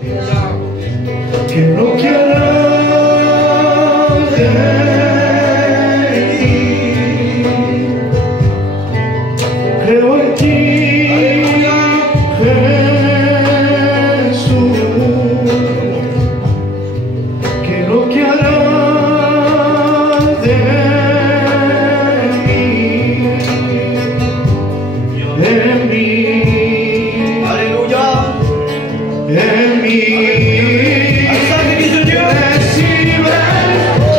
Que no quiera de ti. Creo en ti, Jesús, que no quiera de mí, Aleluya. en mí. Recibe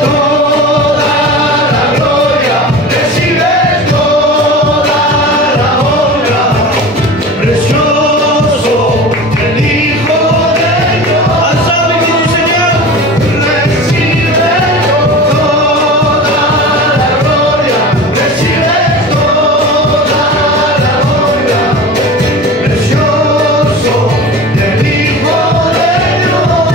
toda la gloria, recibe toda la honra, precioso el Hijo de Dios. Recibe toda la gloria, recibe toda la honra, precioso el Hijo de Dios.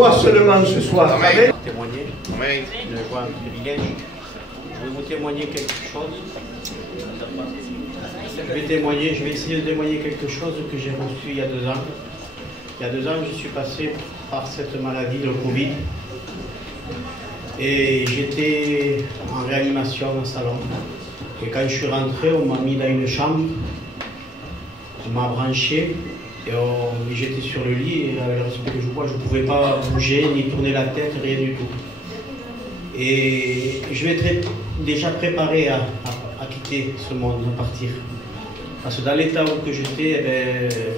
voix seulement ce soir. Amen. Témoigner, Amen. une joie, un privilège. Je vais vous témoigner quelque chose. Je vais essayer de témoigner quelque chose que j'ai reçu il y a 2 ans. Il y a 2 ans, je suis passé par cette maladie, le Covid. Et j'étais en réanimation en salon. Et quand je suis rentré, on m'a mis dans une chambre, on m'a branché, et j'étais sur le lit, et avec le respect que je vois, je ne pouvais pas bouger, ni tourner la tête, rien du tout. Et je m'étais déjà préparé à quitter ce monde, à partir. Parce que dans l'état où que j'étais,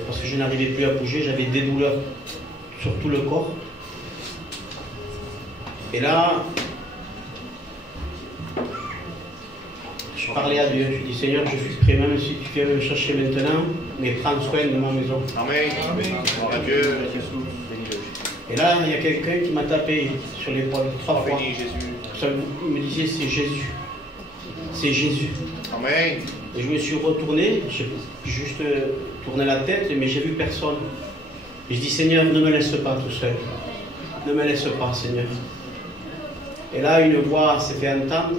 parce que je n'arrivais plus à bouger, j'avais des douleurs sur tout le corps. Et là, je parlais à Dieu, je dis Seigneur, je suis prêt, même si tu viens me chercher maintenant, mais prends soin de ma maison. Amen. Gloire à Dieu. Et là, il y a quelqu'un qui m'a tapé sur l'épaule 3 fois. Béni Jésus. Il me disait c'est Jésus. C'est Jésus. Amen. Et je me suis retourné, j'ai juste tourné la tête, mais j'ai vu personne. Et je dis Seigneur, ne me laisse pas tout seul. Ne me laisse pas, Seigneur. Et là, une voix s'est fait entendre.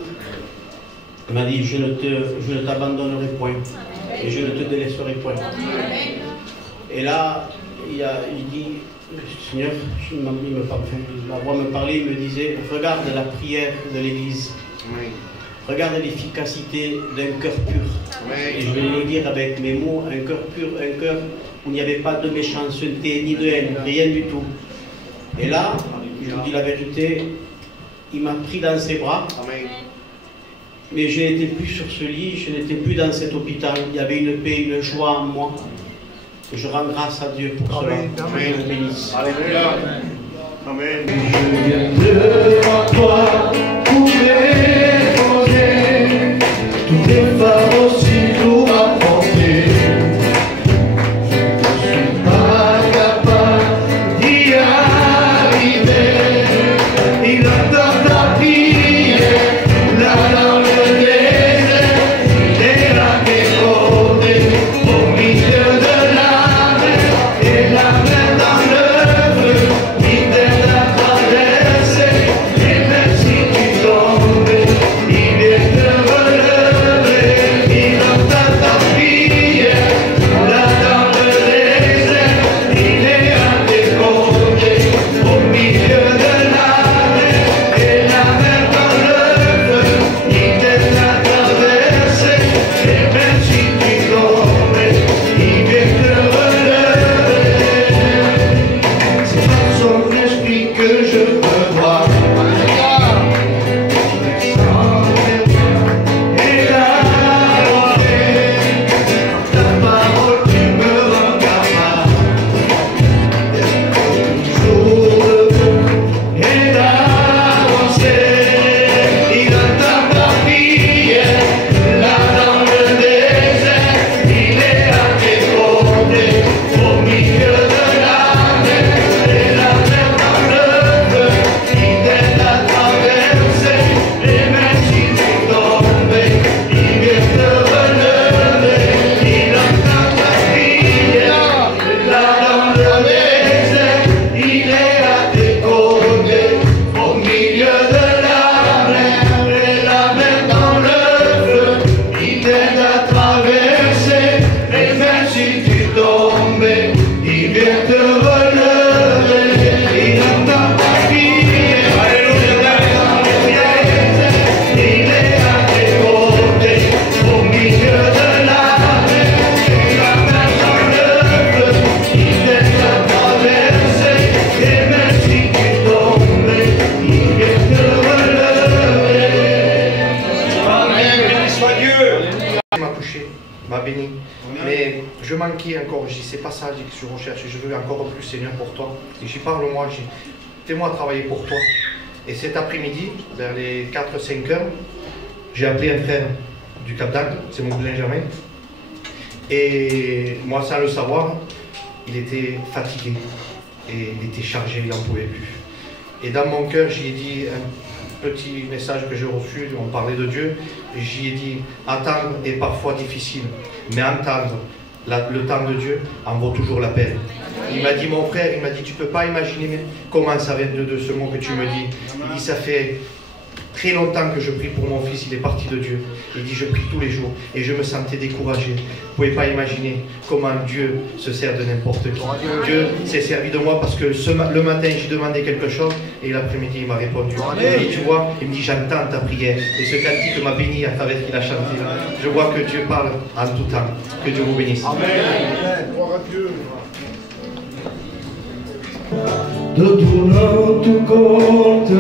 Elle m'a dit, je ne t'abandonnerai point. Et je ne te délaisserai point. Et là, il dit, Seigneur, la voix me parlait, il me disait, regarde la prière de l'Église. Amen. Regarde l'efficacité d'un cœur pur. Et je vais le dire avec mes mots, un cœur pur, un cœur où il n'y avait pas de méchanceté, ni de haine, rien du tout. Et là, je vous dis la vérité, il m'a pris dans ses bras. Amen. Mais je n'étais plus sur ce lit, je n'étais plus dans cet hôpital. Il y avait une paix, une joie en moi. Et je rends grâce à Dieu pour cela. Amen. Je le bénisse. Alléluia. Amen. Je viens devant toi pour déposer tous les fardeaux si lourds à porter. Je ne suis pas capable d'y arriver. Il entend ta prière, là dans le désert. Il est là déposé au milieu de la mer et la mer dans le feu. Il t'aide à traverser et même si tu tombes, il vient te relever. Il entend ta prière, là dans le désert. Il est à déposer au milieu de la mer et la mer dans le feu. Il t'aide à traverser et même si tu tombes, il vient te relever. C'est par son esprit que je peux voir. Et d'avancer, ta parole tu me rends capable d'être toujours debout et d'avancer. Il entend ta prière, là dans le désert. Il est à tes côtés, au milieu de la mer et la mer dans le feu. Il t'aide à traverser, et même si tu tombes, il vient te relever. Il entend ta prière, là dans le désert. Il est à tes côtés, au milieu de la mer et la mer dans le feu. Il t'aide à traverser, et même si tu tombes, il vient te relever. Il entend ta prière, dans le désert. Il est à tes côtés, au milieu de la mer et la mer dans le feu. Il t'aide à traverser, et même si tu tombes, il vient te relever. Amen. Béni soit Dieu. Il m'a touché, m'a béni. Mais je manquais encore. Je dis, c'est pas ça que je recherche. Je veux encore plus, Seigneur, pour toi. Et j'y parle moi. Fais-moi travailler pour toi. Et cet après-midi, vers les 4-5 heures, j'ai appelé un frère du Cap d'Agde, c'est mon cousin Germain. Et moi, sans le savoir, il était fatigué. Et il était chargé, il n'en pouvait plus. Et dans mon cœur, j'y ai dit un petit message que j'ai reçu, on parlait de Dieu. Et j'y ai dit, attendre est parfois difficile, mais entendre le temps de Dieu en vaut toujours la peine. Il m'a dit, mon frère, il m'a dit, tu peux pas imaginer comment ça vient de ce mot que tu me dis. Il dit, ça fait très longtemps que je prie pour mon fils, il est parti de Dieu. Il dit, je prie tous les jours et je me sentais découragé. Vous ne pouvez pas imaginer comment Dieu se sert de n'importe qui. Dieu s'est servi de moi parce que le matin, j'ai demandé quelque chose et l'après-midi, il m'a répondu. Et tu vois, il me dit, j'entends ta prière. Et ce cantique m'a béni à travers qu'il a chanté. Je vois que Dieu parle en tout temps. Que Dieu vous bénisse. Amen. Gloire à Dieu. De tout notre corps te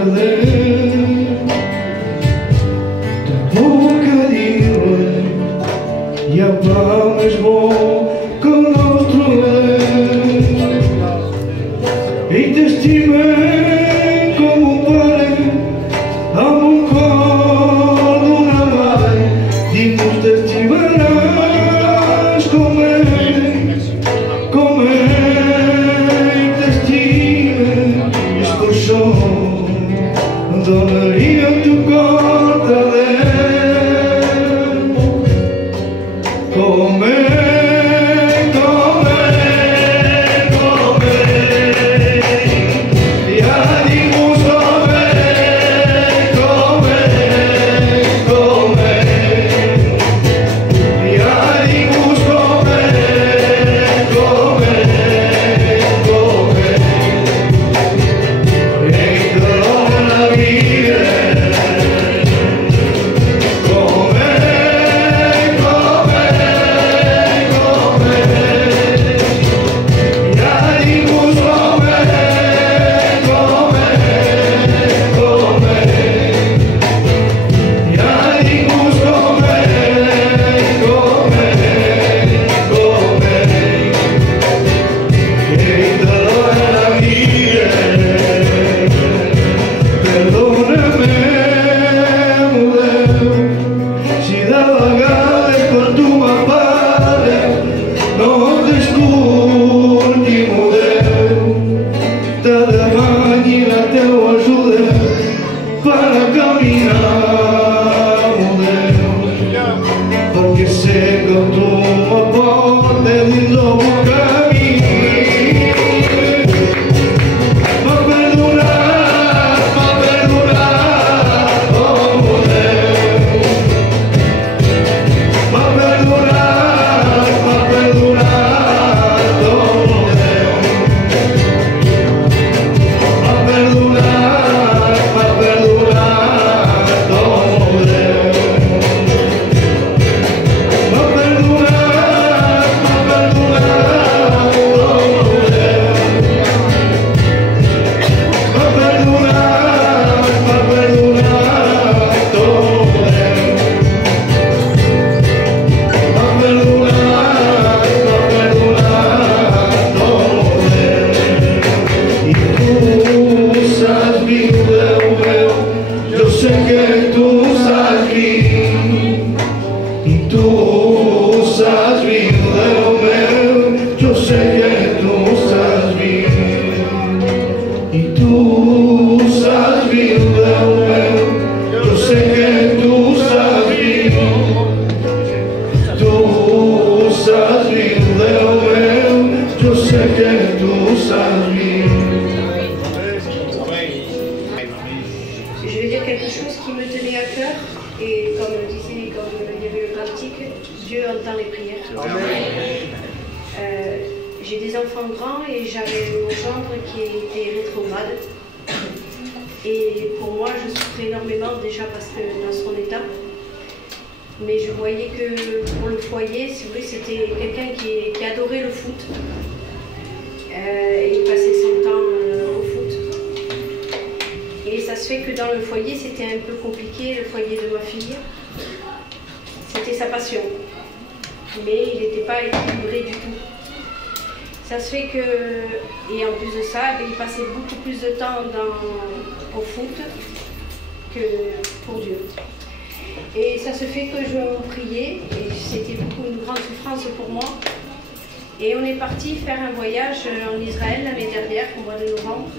e apagas bom com outro e te estimei como pai a um colo na mãe digo te estimarás como te estima escuchou donaria tu corta J'ai des enfants grands et j'avais mon gendre qui était rétrograde. Et pour moi, je souffrais énormément déjà parce que dans son état. Mais je voyais que pour le foyer, si vous voulez, c'était quelqu'un qui adorait le foot. Il passait son temps au foot. Et ça se fait que dans le foyer, c'était un peu compliqué, le foyer de ma fille. C'était sa passion. Mais il n'était pas équilibré du tout. Ça se fait que, et en plus de ça, il passait beaucoup plus de temps au foot que pour Dieu. Et ça se fait que je priais, et c'était beaucoup une grande souffrance pour moi. Et on est parti faire un voyage en Israël l'année dernière, au mois de novembre.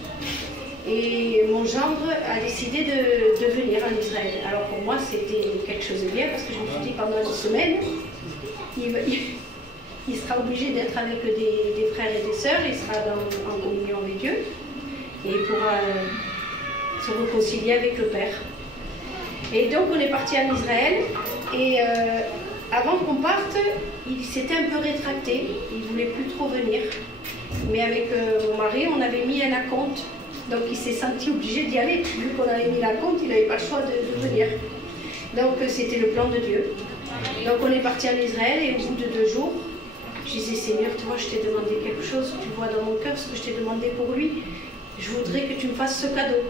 Et mon gendre a décidé de venir en Israël. Alors pour moi, c'était quelque chose de bien, parce que je me suis dit, pendant une semaine, il sera obligé d'être avec des frères et des sœurs, il sera en communion avec Dieu et il pourra se réconcilier avec le Père. Et donc on est parti en Israël et avant qu'on parte, il s'était un peu rétracté, il ne voulait plus trop venir. Mais avec mon mari, on avait mis un acompte, donc il s'est senti obligé d'y aller. Vu qu'on avait mis l'acompte, il n'avait pas le choix de venir. Donc c'était le plan de Dieu. Donc on est parti en Israël et au bout de 2 jours, je disais Seigneur, tu vois, je t'ai demandé quelque chose, tu vois dans mon cœur ce que je t'ai demandé pour lui. Je voudrais que tu me fasses ce cadeau,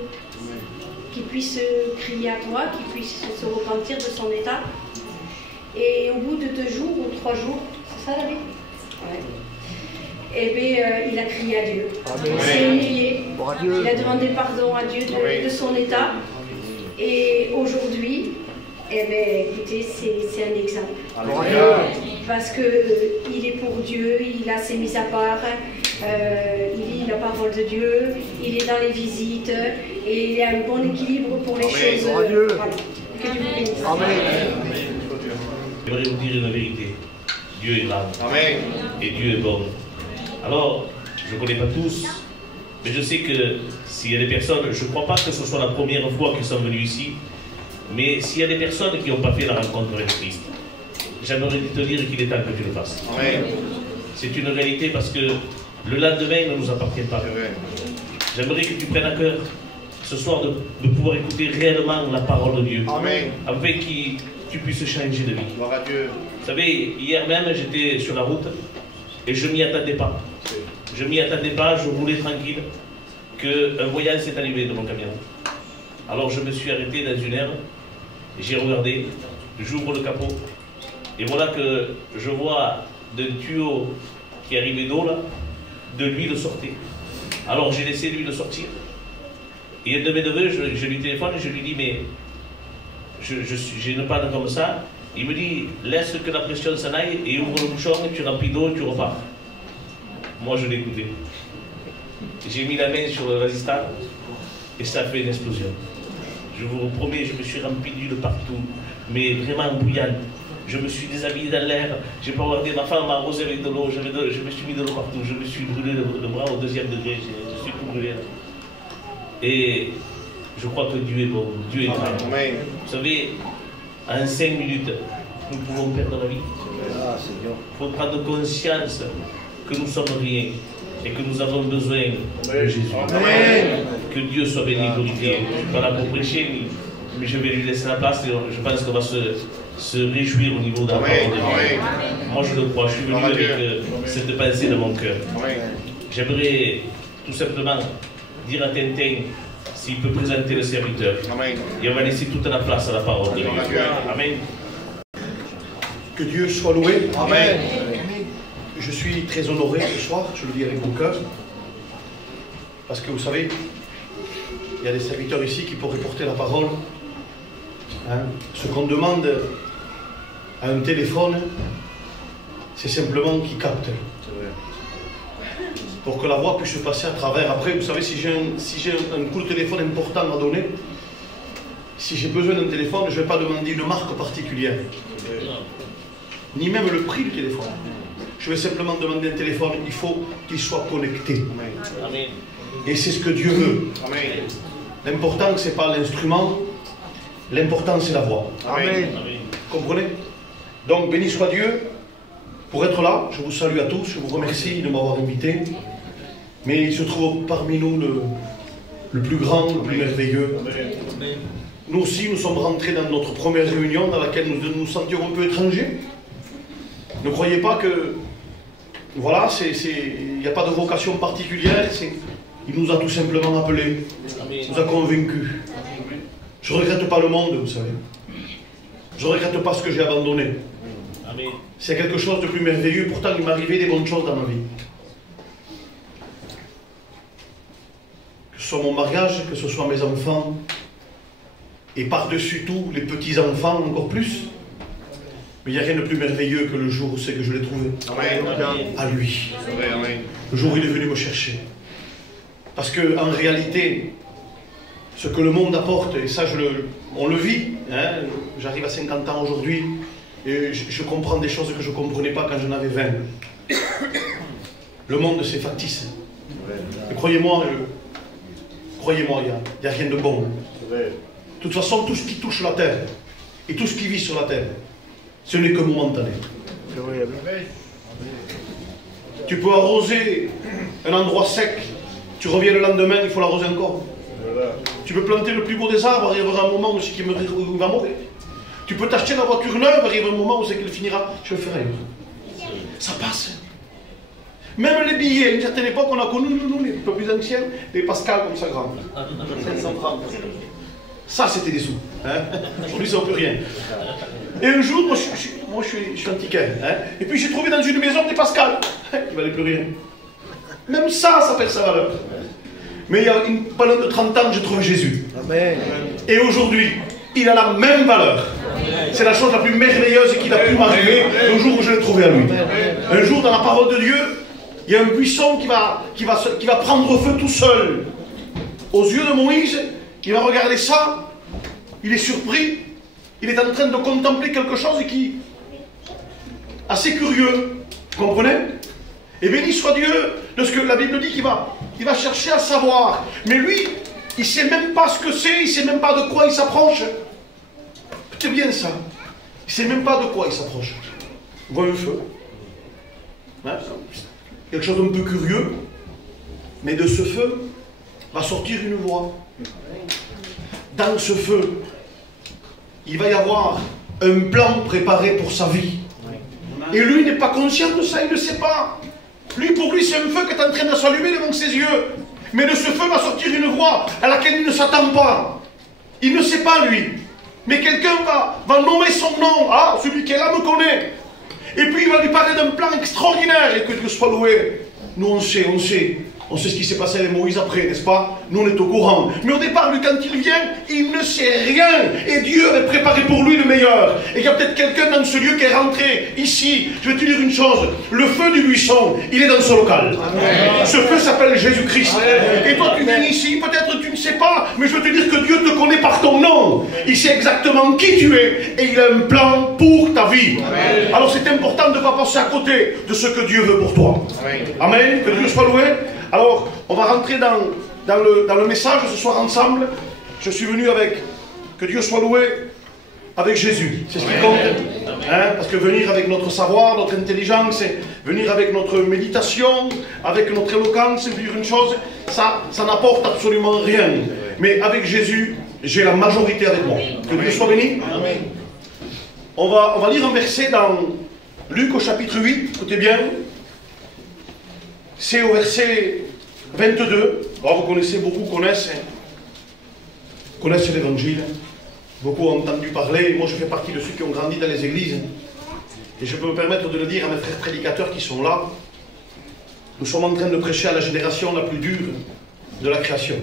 qu'il puisse crier à toi, qu'il puisse se repentir de son état. Et au bout de 2 jours ou 3 jours, c'est ça David? Ouais. Eh bien, il a crié à Dieu. Il s'est humilié. Il a demandé pardon à Dieu de son état. Et aujourd'hui, eh bien, écoutez, c'est un exemple. Parce qu'il est pour Dieu, il a ses mises à part, il lit la parole de Dieu, il est dans les visites, et il a un bon équilibre pour les choses. Voilà. Que Dieu vous bénisse. J'aimerais vous dire une vérité. Dieu est là. Amen. Et Dieu est bon. Alors, je ne connais pas tous, mais je sais que s'il y a des personnes, je ne crois pas que ce soit la première fois qu'ils sont venus ici, mais s'il y a des personnes qui n'ont pas fait la rencontre avec Christ, j'aimerais te dire qu'il est temps que tu le fasses. Amen. C'est une réalité parce que le lendemain ne nous appartient pas. J'aimerais que tu prennes à cœur ce soir de pouvoir écouter réellement la parole de Dieu. Amen. Afin que tu puisses changer de vie. Gloire à Dieu. Vous savez, hier même, j'étais sur la route et je ne m'y attendais pas. Je ne m'y attendais pas, je roulais tranquille, qu'un voyant s'est allumé de mon camion. Alors je me suis arrêté dans une aire, j'ai regardé, j'ouvre le capot, et voilà que je vois d'un tuyau qui arrivait d'eau là, de l'huile sortait. Alors j'ai laissé l'huile sortir, et un de mes neveux, je lui téléphone et je lui dis, mais j'ai une panne comme ça. Il me dit, laisse que la pression s'en aille et ouvre le bouchon, tu remplis d'eau et tu repars. Moi je l'ai écouté. J'ai mis la main sur le résistant et ça a fait une explosion. Je vous promets, je me suis rempli d'huile partout, mais vraiment bouillante. Je me suis déshabillé dans l'air, j'ai pas regardé, ma femme m'a arrosé avec de l'eau, je me suis mis de l'eau partout, je me suis brûlé le bras au 2e degré, je suis tout brûlé. Et je crois que Dieu est bon, Dieu est grand. Vous savez, en 5 minutes, nous pouvons perdre la vie. Il faut prendre conscience que nous sommes rien et que nous avons besoin de Jésus. Amen. Que Dieu soit béni, glorifié. Je ne suis pas là pour prêcher, mais je vais lui laisser la place et je pense qu'on va se réjouir au niveau de la parole de Dieu. Moi je le crois, je suis venu avec cette pensée de mon cœur. J'aimerais tout simplement dire à Tintin s'il peut présenter le serviteur. Amen. Et on va laisser toute la place à la parole de Dieu. Amen. Que Dieu soit loué. Amen. Je suis très honoré ce soir, je le dis avec mon cœur. Parce que vous savez, il y a des serviteurs ici qui pourraient porter la parole. Hein? Ce qu'on demande à un téléphone, c'est simplement qu'il capte. Pour que la voix puisse passer à travers. Après, vous savez, si j'ai un coup de téléphone important à donner, si j'ai besoin d'un téléphone, je ne vais pas demander une marque particulière. Ni même le prix du téléphone. Je vais simplement demander un téléphone, il faut qu'il soit connecté. Amen. Et c'est ce que Dieu veut. L'important, ce n'est pas l'instrument, l'important, c'est la voix. Amen. Vous comprenez? Donc, béni soit Dieu pour être là. Je vous salue à tous, je vous remercie de m'avoir invité. Mais il se trouve parmi nous le plus grand, le plus merveilleux. Amen. Nous aussi, nous sommes rentrés dans notre première réunion dans laquelle nous nous sentions un peu étrangers. Ne croyez pas que, voilà, il n'y a pas de vocation particulière. Il nous a tout simplement appelés, nous a convaincus. Je ne regrette pas le monde, vous savez. Je ne regrette pas ce que j'ai abandonné. C'est quelque chose de plus merveilleux. Pourtant, il m'arrivait des bonnes choses dans ma vie. Que ce soit mon mariage, que ce soit mes enfants, et par-dessus tout, les petits-enfants encore plus. Mais il n'y a rien de plus merveilleux que le jour où c'est que je l'ai trouvé. Amen. À lui. Amen. Le jour où il est venu me chercher. Parce qu'en réalité, ce que le monde apporte, et ça on le vit, hein, j'arrive à 50 ans aujourd'hui, Et je comprends des choses que je ne comprenais pas quand j'en avais 20. Le monde, c'est factice. Et croyez-moi, il n'y a rien de bon. De toute façon, tout ce qui touche la terre, et tout ce qui vit sur la terre, ce n'est que momentané. Tu peux arroser un endroit sec, tu reviens le lendemain, il faut l'arroser encore. Tu peux planter le plus beau des arbres, arrivera un moment où il va mourir. Tu peux t'acheter la voiture neuve, arrivera un moment où c'est qu'elle finira, je le ferai. Ça passe. Même les billets, à une certaine époque, on a connu, nous, les peu plus anciens, des Pascal comme ça grands. 500 francs. Ça, c'était des sous. Hein. Aujourd'hui, ça ne vaut plus rien. Et un jour, moi, je suis antiquaire. Hein. Et puis, j'ai trouvé dans une maison des Pascal. Qui ne valaient plus rien. Même ça perd sa valeur. Mais il y a pas loin de 30 ans, j'ai trouvé Jésus. Amen. Et aujourd'hui, il a la même valeur. C'est la chose la plus merveilleuse qu'il a pu m'arriver le jour où je l'ai trouvé à lui. Un jour, dans la parole de Dieu, il y a un buisson qui va prendre feu tout seul. Aux yeux de Moïse, il va regarder ça, il est surpris, il est en train de contempler quelque chose qui est assez curieux. Vous comprenez? Et béni soit Dieu de ce que la Bible dit qu'il va chercher à savoir. Mais lui, il ne sait même pas ce que c'est, il ne sait même pas de quoi il s'approche. C'est bien ça. Il ne sait même pas de quoi il s'approche. Vous voyez le feu? Hein? Quelque chose d'un peu curieux. Mais de ce feu va sortir une voix. Dans ce feu, il va y avoir un plan préparé pour sa vie. Et lui n'est pas conscient de ça, il ne sait pas. Pour lui, c'est un feu qui est en train de s'allumer devant ses yeux. Mais de ce feu va sortir une voix à laquelle il ne s'attend pas. Il ne sait pas, lui. Mais quelqu'un va nommer son nom. Ah, celui qui est là me connaît. Et puis il va lui parler d'un plan extraordinaire. Et que Dieu soit loué. Nous, on sait ce qui s'est passé avec Moïse après, n'est-ce pas? Nous, on est au courant. Mais au départ, lui, quand il vient, il ne sait rien. Et Dieu avait préparé pour lui le meilleur. Et il y a peut-être quelqu'un dans ce lieu qui est rentré ici. Je vais te dire une chose. Le feu du buisson, il est dans ce local. Amen. Ce feu s'appelle Jésus-Christ. Et toi, tu viens ici, peut-être tu ne sais pas, mais je veux te dire que Dieu te connaît par ton nom. Il sait exactement qui tu es. Et il a un plan pour ta vie. Amen. Alors c'est important de ne pas passer à côté de ce que Dieu veut pour toi. Amen. Amen. Que Dieu soit loué. Alors, on va rentrer dans le message ce soir ensemble. Je suis venu avec, que Dieu soit loué, avec Jésus. C'est ce qui compte. Hein? Parce que venir avec notre savoir, notre intelligence, venir avec notre méditation, avec notre éloquence, dire une chose, ça n'apporte absolument rien. Mais avec Jésus, j'ai la majorité avec moi. Que Dieu soit béni. On va lire un verset dans Luc au chapitre 8. Écoutez bien. C'est au verset 22. Alors, vous connaissez, beaucoup connaissent l'évangile. Beaucoup ont entendu parler. Moi, je fais partie de ceux qui ont grandi dans les églises. Et je peux me permettre de le dire à mes frères prédicateurs qui sont là. Nous sommes en train de prêcher à la génération la plus dure de la création.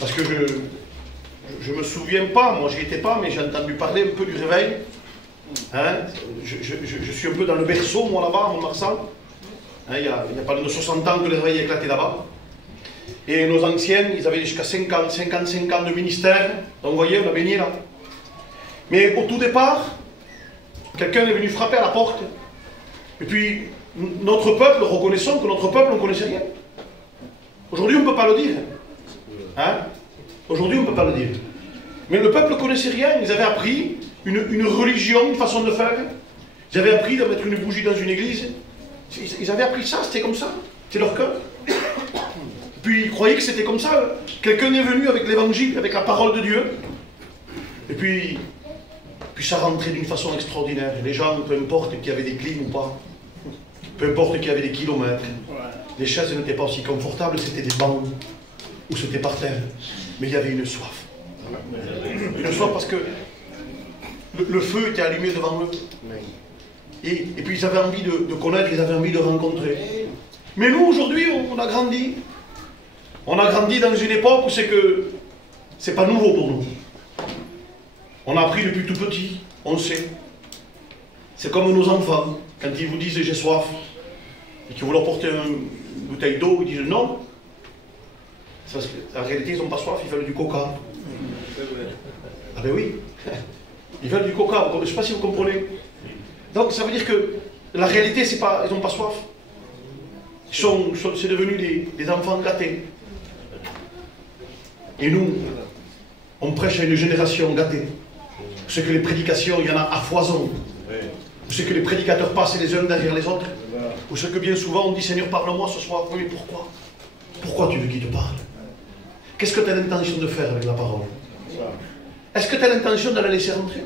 Parce que je ne me souviens pas, moi j'y étais pas, mais j'ai entendu parler un peu du réveil. Hein? Je suis un peu dans le berceau, moi là-bas, à Mont-Marsan. Hein, il y a pas de 60 ans que le réveil a éclaté là-bas. Et nos anciens, ils avaient jusqu'à 50, 55 ans de ministère. Donc vous voyez, on a baigné là. Mais au tout départ, quelqu'un est venu frapper à la porte. Et puis, notre peuple, reconnaissons que notre peuple, on ne connaissait rien. Aujourd'hui, on ne peut pas le dire. Hein? Aujourd'hui, on ne peut pas le dire. Mais le peuple ne connaissait rien. Ils avaient appris une religion, une façon de faire. Ils avaient appris de mettre une bougie dans une église. Ils avaient appris ça, c'était comme ça. C'est leur cœur. Puis ils croyaient que c'était comme ça. Quelqu'un est venu avec l'évangile, avec la parole de Dieu. Et puis ça rentrait d'une façon extraordinaire. Les gens, peu importe qu'il y avait des clims ou pas, peu importe qu'il y avait des kilomètres, les chaises n'étaient pas aussi confortables, c'était des bancs, ou c'était par terre. Mais il y avait une soif. Une soif parce que le feu était allumé devant eux. Et puis ils avaient envie de connaître, ils avaient envie de rencontrer. Mais nous, aujourd'hui, on a grandi. On a grandi dans une époque où c'est pas nouveau pour nous. On a appris depuis tout petit, on sait. C'est comme nos enfants, quand ils vous disent j'ai soif, et que vous leur portez une bouteille d'eau, ils disent non. C'est parce qu'en réalité, ils n'ont pas soif, ils veulent du coca. Ah ben oui. Ils veulent du coca, je ne sais pas si vous comprenez. Donc ça veut dire que la réalité, c'est pas, ils n'ont pas soif. C'est devenu des enfants gâtés. Et nous, on prêche à une génération gâtée. Ce que les prédications, il y en a à foison. Ou ce que les prédicateurs passent les uns derrière les autres. Ou ce que bien souvent on dit, Seigneur, parle-moi ce soir. Oui, mais pourquoi? Pourquoi tu veux qu'il te parle? Qu'est-ce que tu as l'intention de faire avec la parole? Est-ce que tu as l'intention de la laisser rentrer?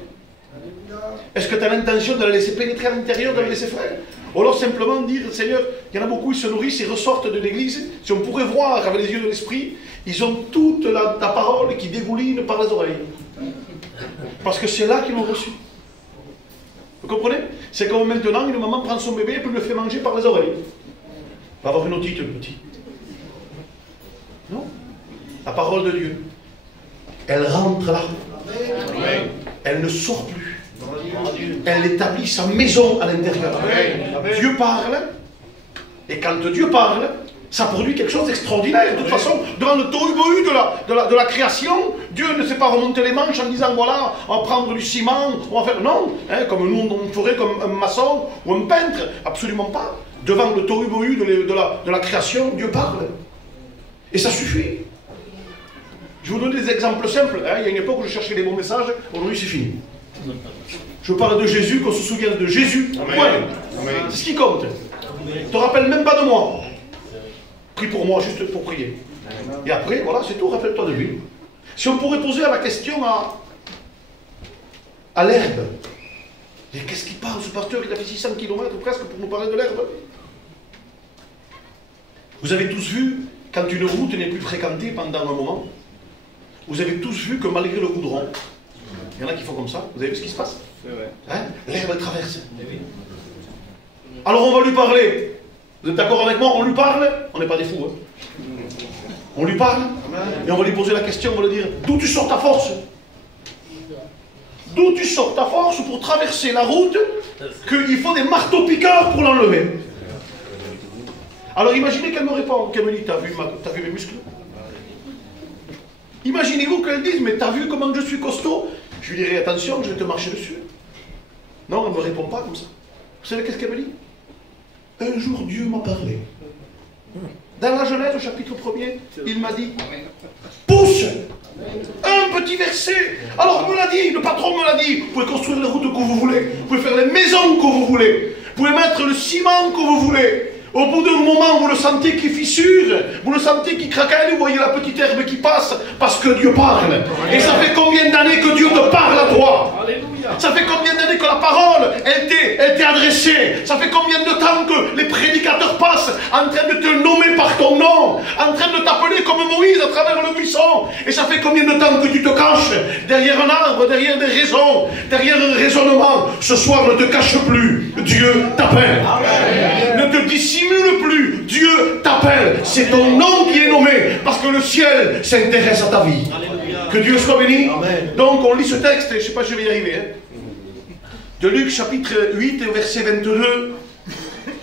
Est-ce que tu as l'intention de la laisser pénétrer à l'intérieur, de la laisser faire? Ou alors simplement dire, Seigneur, il y en a beaucoup, ils se nourrissent, ils ressortent de l'église. Si on pourrait voir avec les yeux de l'esprit, ils ont toute ta parole qui dégouline par les oreilles. Parce que c'est là qu'ils l'ont reçu. Vous comprenez? C'est comme maintenant, une maman prend son bébé et puis le fait manger par les oreilles. Il va avoir une otite, le petit. Non? La parole de Dieu, elle rentre là. Amen. Elle ne sort plus. Elle établit sa maison à l'intérieur. Dieu parle, et quand Dieu parle, ça produit quelque chose d'extraordinaire. De toute façon, devant le tohu-bohu de la création, Dieu ne s'est pas remonter les manches en disant voilà, on va prendre du ciment, on va faire. Non, hein, comme nous on ferait comme un maçon ou un peintre, absolument pas. Devant le tohu-bohu de la création, Dieu parle. Et ça suffit. Je vous donne des exemples simples. Hein. Il y a une époque où je cherchais des bons messages, aujourd'hui c'est fini. Je parle de Jésus, qu'on se souvienne de Jésus. C'est ce qui compte. Ne te rappelle même pas de moi. Prie pour moi, juste pour prier. Et après, voilà, c'est tout, rappelle-toi de lui. Si on pourrait poser la question à l'herbe, et qu'est-ce qu'il parle, ce pasteur, il a fait 600 km presque pour nous parler de l'herbe? Vous avez tous vu, quand une route n'est plus fréquentée pendant un moment, vous avez tous vu que malgré le goudron, il y en a qui font comme ça, vous avez vu ce qui se passe? Hein? L'herbe traverse. Alors on va lui parler. Vous êtes d'accord avec moi? On lui parle? On n'est pas des fous. Hein? On lui parle et on va lui poser la question, on va lui dire d'où tu sors ta force? D'où tu sors ta force pour traverser la route qu'il faut des marteaux-piqueurs pour l'enlever? Alors imaginez qu'elle me répond, qu'elle me dit t'as vu mes muscles? Imaginez-vous qu'elle dise mais t'as vu comment je suis costaud? Je lui dirai attention, je vais te marcher dessus. Non, elle ne me répond pas comme ça. Vous savez qu'est-ce qu'elle me dit? Un jour Dieu m'a parlé. Dans la Genèse au chapitre 1er, il m'a dit pousse! Un petit verset. Alors il me l'a dit, le patron me l'a dit. Vous pouvez construire les routes que vous voulez. Vous pouvez faire les maisons que vous voulez. Vous pouvez mettre le ciment que vous voulez. Au bout d'un moment, vous le sentez qui fissure, vous le sentez qui craquelle, vous voyez la petite herbe qui passe, parce que Dieu parle. Et ça fait combien d'années que Dieu te parle à toi? Ça fait combien d'années que la parole, elle t'est adressée? Ça fait combien de temps que les prédicateurs passent en train de te nommer par ton nom, en train de t'appeler comme Moïse à travers le buisson? Et ça fait combien de temps que tu te caches derrière un arbre, derrière des raisons, derrière un raisonnement? Ce soir, ne te cache plus, Dieu t'appelle. Ne te dissimule plus, Dieu t'appelle. C'est ton nom qui est nommé, parce que le ciel s'intéresse à ta vie. Alléluia. Que Dieu soit béni. Amen. Donc on lit ce texte, je ne sais pas si je vais y arriver, hein, de Luc chapitre 8 verset 22.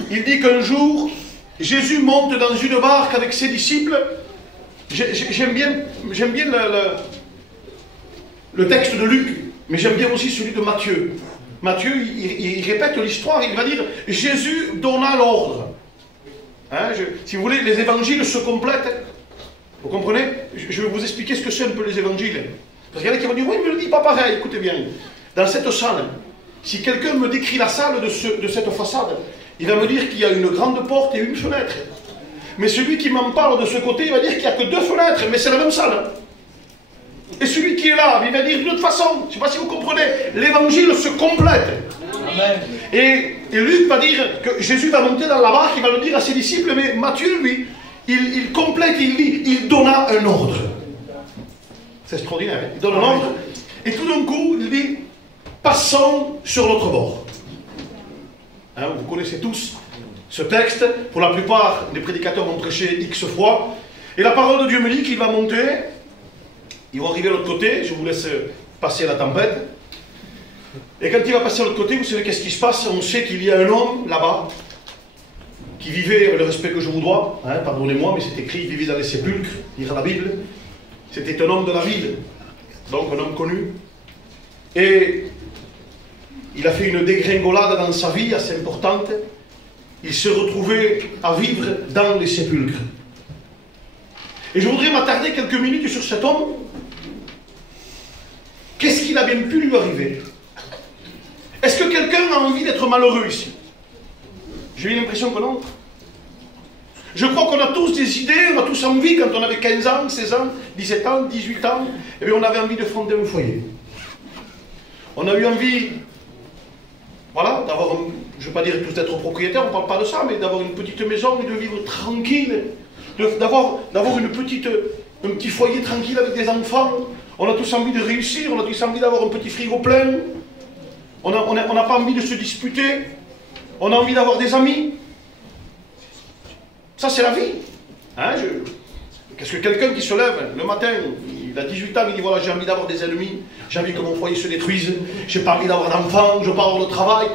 Il dit qu'un jour Jésus monte dans une barque avec ses disciples. J'aime bien le texte de Luc, mais j'aime bien aussi celui de Matthieu. Matthieu, il répète l'histoire, il va dire Jésus donna l'ordre. Hein, si vous voulez, les évangiles se complètent. Vous comprenez? Je vais vous expliquer ce que c'est un peu les évangiles. Parce qu'il y en a qui vont dire oui, mais ne le dis pas pareil. Écoutez bien, dans cette salle, si quelqu'un me décrit la salle de cette façade, il va me dire qu'il y a une grande porte et une fenêtre. Mais celui qui m'en parle de ce côté, il va dire qu'il n'y a que 2 fenêtres, mais c'est la même salle. Et celui qui est là, il va dire d'une autre façon. Je ne sais pas si vous comprenez. L'évangile se complète. Amen. Et Luc va dire que Jésus va monter dans la barque, il va le dire à ses disciples, mais Matthieu, lui, il complète, il dit, il donna un ordre. C'est extraordinaire, hein? Il donne un ordre, et tout d'un coup, il dit, passons sur l'autre bord. Hein, vous connaissez tous ce texte, pour la plupart des prédicateurs ont prêché X fois, et la parole de Dieu me dit qu'il va monter, ils vont arriver à l'autre côté, je vous laisse passer la tempête, et quand il va passer à l'autre côté, vous savez qu'est-ce qui se passe? On sait qu'il y a un homme là-bas, qui vivait avec le respect que je vous dois, hein, pardonnez-moi, mais c'est écrit, il vivait dans les sépulcres, lire la Bible. C'était un homme de la ville, donc un homme connu. Et il a fait une dégringolade dans sa vie assez importante. Il s'est retrouvé à vivre dans les sépulcres. Et je voudrais m'attarder quelques minutes sur cet homme. Qu'est-ce qu'il a bien pu lui arriver? Est-ce que quelqu'un a envie d'être malheureux ici? J'ai eu l'impression que non. Je crois qu'on a tous des idées, on a tous envie, quand on avait 15 ans, 16 ans, 17 ans, 18 ans, eh bien on avait envie de fonder un foyer. On a eu envie, voilà, d'avoir, je ne veux pas dire tous d'être propriétaire, on ne parle pas de ça, mais d'avoir une petite maison et de vivre tranquille, d'avoir un petit foyer tranquille avec des enfants. On a tous envie de réussir, on a tous envie d'avoir un petit frigo plein. On n'a pas envie de se disputer. On a envie d'avoir des amis. Ça, c'est la vie. Hein, qu'est-ce que quelqu'un qui se lève le matin, il a 18 ans, il dit voilà, j'ai envie d'avoir des ennemis, j'ai envie que mon foyer se détruise, j'ai pas envie d'avoir d'enfants, je veux pas avoir de travail.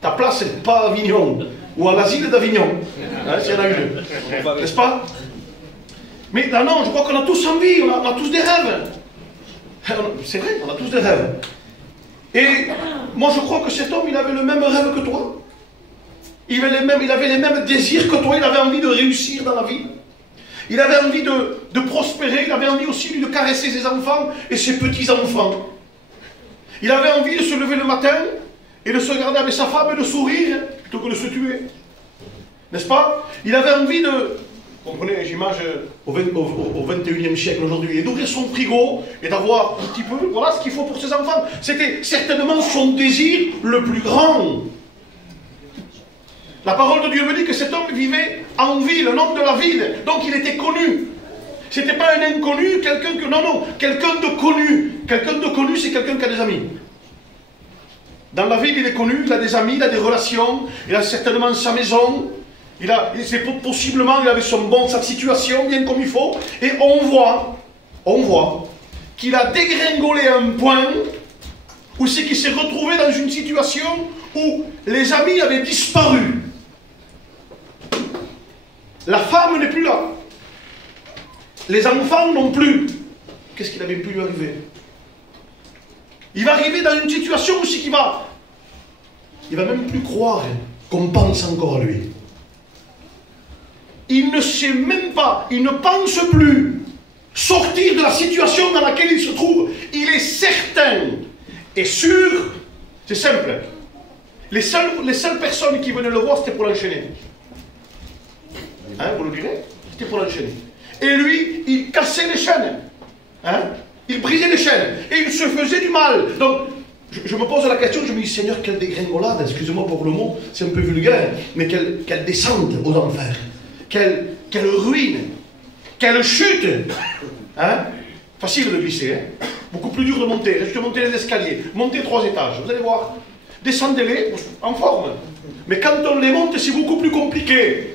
Ta place, c'est pas à Avignon, ou à l'asile d'Avignon, hein, s'il y en a une. N'est-ce pas? Mais là, non, je crois qu'on a tous envie, on a tous des rêves. C'est vrai, on a tous des rêves. Et moi, je crois que cet homme, il avait le même rêve que toi. Il avait les mêmes désirs que toi, il avait envie de réussir dans la vie. Il avait envie de prospérer, il avait envie aussi de caresser ses enfants et ses petits-enfants. Il avait envie de se lever le matin et de se regarder avec sa femme et de sourire plutôt que de se tuer. N'est-ce pas? Il avait envie de... Vous comprenez, j'image au 21e siècle aujourd'hui, et d'ouvrir son frigo et d'avoir un petit peu, voilà ce qu'il faut pour ses enfants. C'était certainement son désir le plus grand. La parole de Dieu me dit que cet homme vivait en ville, un homme de la ville, donc il était connu. C'était pas un inconnu, quelqu'un que... Non, quelqu'un de connu. Quelqu'un de connu, c'est quelqu'un qui a des amis. Dans la ville, il est connu, il a des amis, il a des relations, il a certainement sa maison, possiblement il avait sa situation bien comme il faut, et on voit qu'il a dégringolé à un point où c'est qu'il s'est retrouvé dans une situation où les amis avaient disparu. La femme n'est plus là. Les enfants non plus. Qu'est-ce qu'il avait pu lui arriver? Il va arriver dans une situation où c'est qu'il va... Il va même plus croire qu'on pense encore à lui. Il ne sait même pas, il ne pense plus sortir de la situation dans laquelle il se trouve. Il est certain et sûr, c'est simple. Les seules personnes qui venaient le voir, c'était pour l'enchaîner. Hein, vous le direz? C'était pour l'enchaîner. Et lui, il cassait les chaînes. Hein? Il brisait les chaînes. Et il se faisait du mal. Donc, je me pose la question, je me dis, Seigneur, quelle dégringolade, excusez-moi pour le mot, c'est un peu vulgaire, mais quelle descente aux enfers. Quelle ruine. Quelle chute. Hein? Facile de glisser. Hein? Beaucoup plus dur de monter. Juste monter les escaliers. Monter 3 étages. Vous allez voir. Descendez-les en forme. Mais quand on les monte, c'est beaucoup plus compliqué.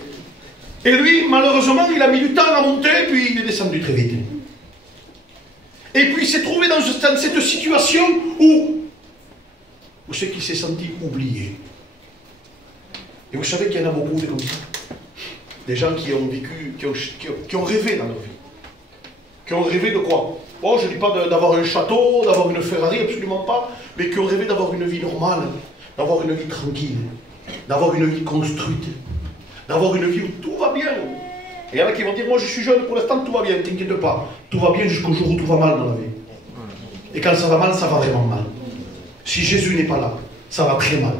Et lui, malheureusement, il a mis du temps à monter, puis il est descendu très vite. Et puis il s'est trouvé dans cette situation où c'est qu'il s'est senti oublié. Et vous savez qu'il y en a beaucoup de comme ça. Des gens qui ont vécu, qui ont rêvé dans leur vie. Qui ont rêvé de quoi? Oh, je ne dis pas d'avoir un château, d'avoir une Ferrari, absolument pas, mais qui ont rêvé d'avoir une vie normale, d'avoir une vie tranquille, d'avoir une vie construite, d'avoir une vie où tout va bien. Et il y en a qui vont dire, moi je suis jeune, pour l'instant tout va bien, t'inquiète pas. Tout va bien jusqu'au jour où tout va mal dans la vie. Et quand ça va mal, ça va vraiment mal. Si Jésus n'est pas là, ça va très mal.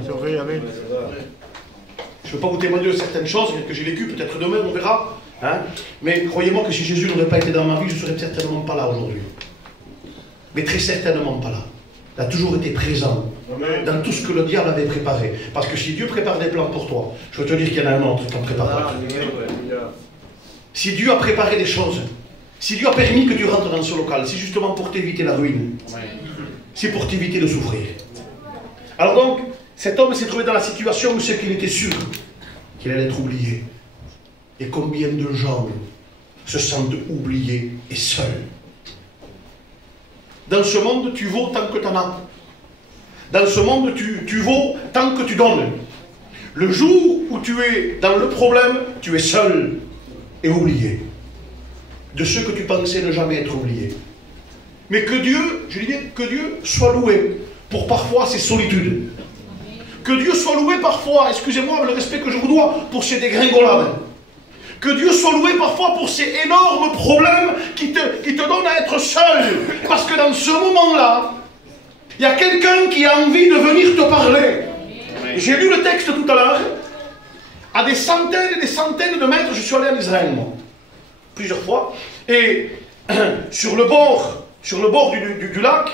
Je ne veux pas vous témoigner de certaines choses que j'ai vécues, peut-être demain, on verra. Hein? Mais croyez-moi que si Jésus n'aurait pas été dans ma vie, je ne serais certainement pas là aujourd'hui. Mais très certainement pas là. Il a toujours été présent dans tout ce que le diable avait préparé. Parce que si Dieu prépare des plans pour toi, je veux te dire qu'il y en a un autre qui en prépare. Si Dieu a préparé des choses, si Dieu a permis que tu rentres dans ce local, c'est justement pour t'éviter la ruine. C'est pour t'éviter de souffrir. Alors donc, cet homme s'est trouvé dans la situation où c'est qu'il était sûr qu'il allait être oublié. Et combien de gens se sentent oubliés et seuls? Dans ce monde, tu vaux tant que tu en as. Dans ce monde, tu vaux tant que tu donnes. Le jour où tu es dans le problème, tu es seul et oublié. De ceux que tu pensais ne jamais être oublié. Mais que Dieu, je dis bien, que Dieu soit loué pour parfois ces solitudes. Que Dieu soit loué parfois, excusez-moi le respect que je vous dois, pour ces dégringolades. Que Dieu soit loué parfois pour ces énormes problèmes qui te donnent à être seul. Parce que dans ce moment-là, il y a quelqu'un qui a envie de venir te parler. J'ai lu le texte tout à l'heure. À des centaines et des centaines de mètres, je suis allé en Israël, moi. Plusieurs fois. Et sur le bord du lac,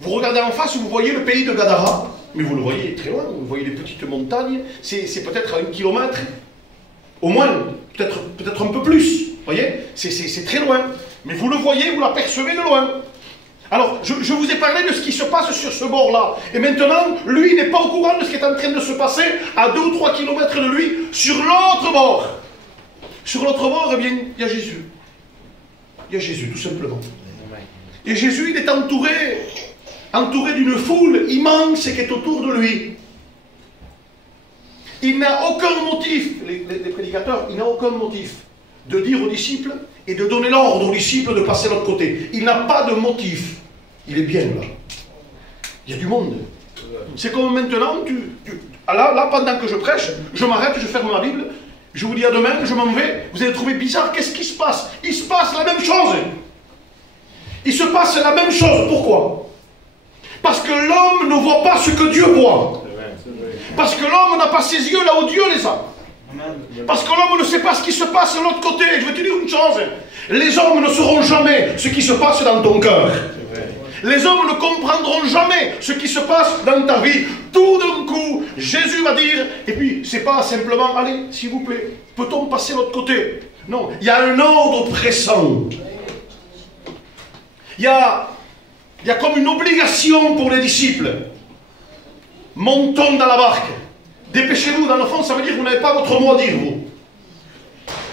vous regardez en face, vous voyez le pays de Gadara. Mais vous le voyez très loin, vous voyez les petites montagnes. C'est peut-être à 1 kilomètre. Au moins, peut-être un peu plus. Vous voyez, c'est très loin. Mais vous le voyez, vous l'apercevez de loin. Alors, je vous ai parlé de ce qui se passe sur ce bord-là. Et maintenant, lui n'est pas au courant de ce qui est en train de se passer à 2 ou 3 kilomètres de lui, sur l'autre bord. Sur l'autre bord, eh bien, il y a Jésus. Il y a Jésus, tout simplement. Et Jésus, il est entouré d'une foule immense qui est autour de lui. Il n'a aucun motif, les prédicateurs, il n'a aucun motif de dire aux disciples et de donner l'ordre aux disciples de passer de l'autre côté. Il n'a pas de motif. Il est bien là. Il y a du monde. C'est comme maintenant, là, pendant que je prêche, je m'arrête, je ferme ma Bible, je vous dis à demain, je m'en vais, vous allez trouver bizarre, qu'est-ce qui se passe? Il se passe la même chose. Il se passe la même chose. Pourquoi? Parce que l'homme ne voit pas ce que Dieu voit. Parce que l'homme n'a pas ses yeux là où Dieu les a. Parce que l'homme ne sait pas ce qui se passe de l'autre côté. Je vais te dire une chose. Les hommes ne sauront jamais ce qui se passe dans ton cœur. Les hommes ne comprendront jamais ce qui se passe dans ta vie. Tout d'un coup, Jésus va dire, et puis c'est pas simplement, allez, s'il vous plaît, peut-on passer de l'autre côté? Non, il y a un ordre pressant. Il y a comme une obligation pour les disciples. Montons dans la barque. Dépêchez-vous, dans le fond, ça veut dire que vous n'avez pas votre mot à dire, vous.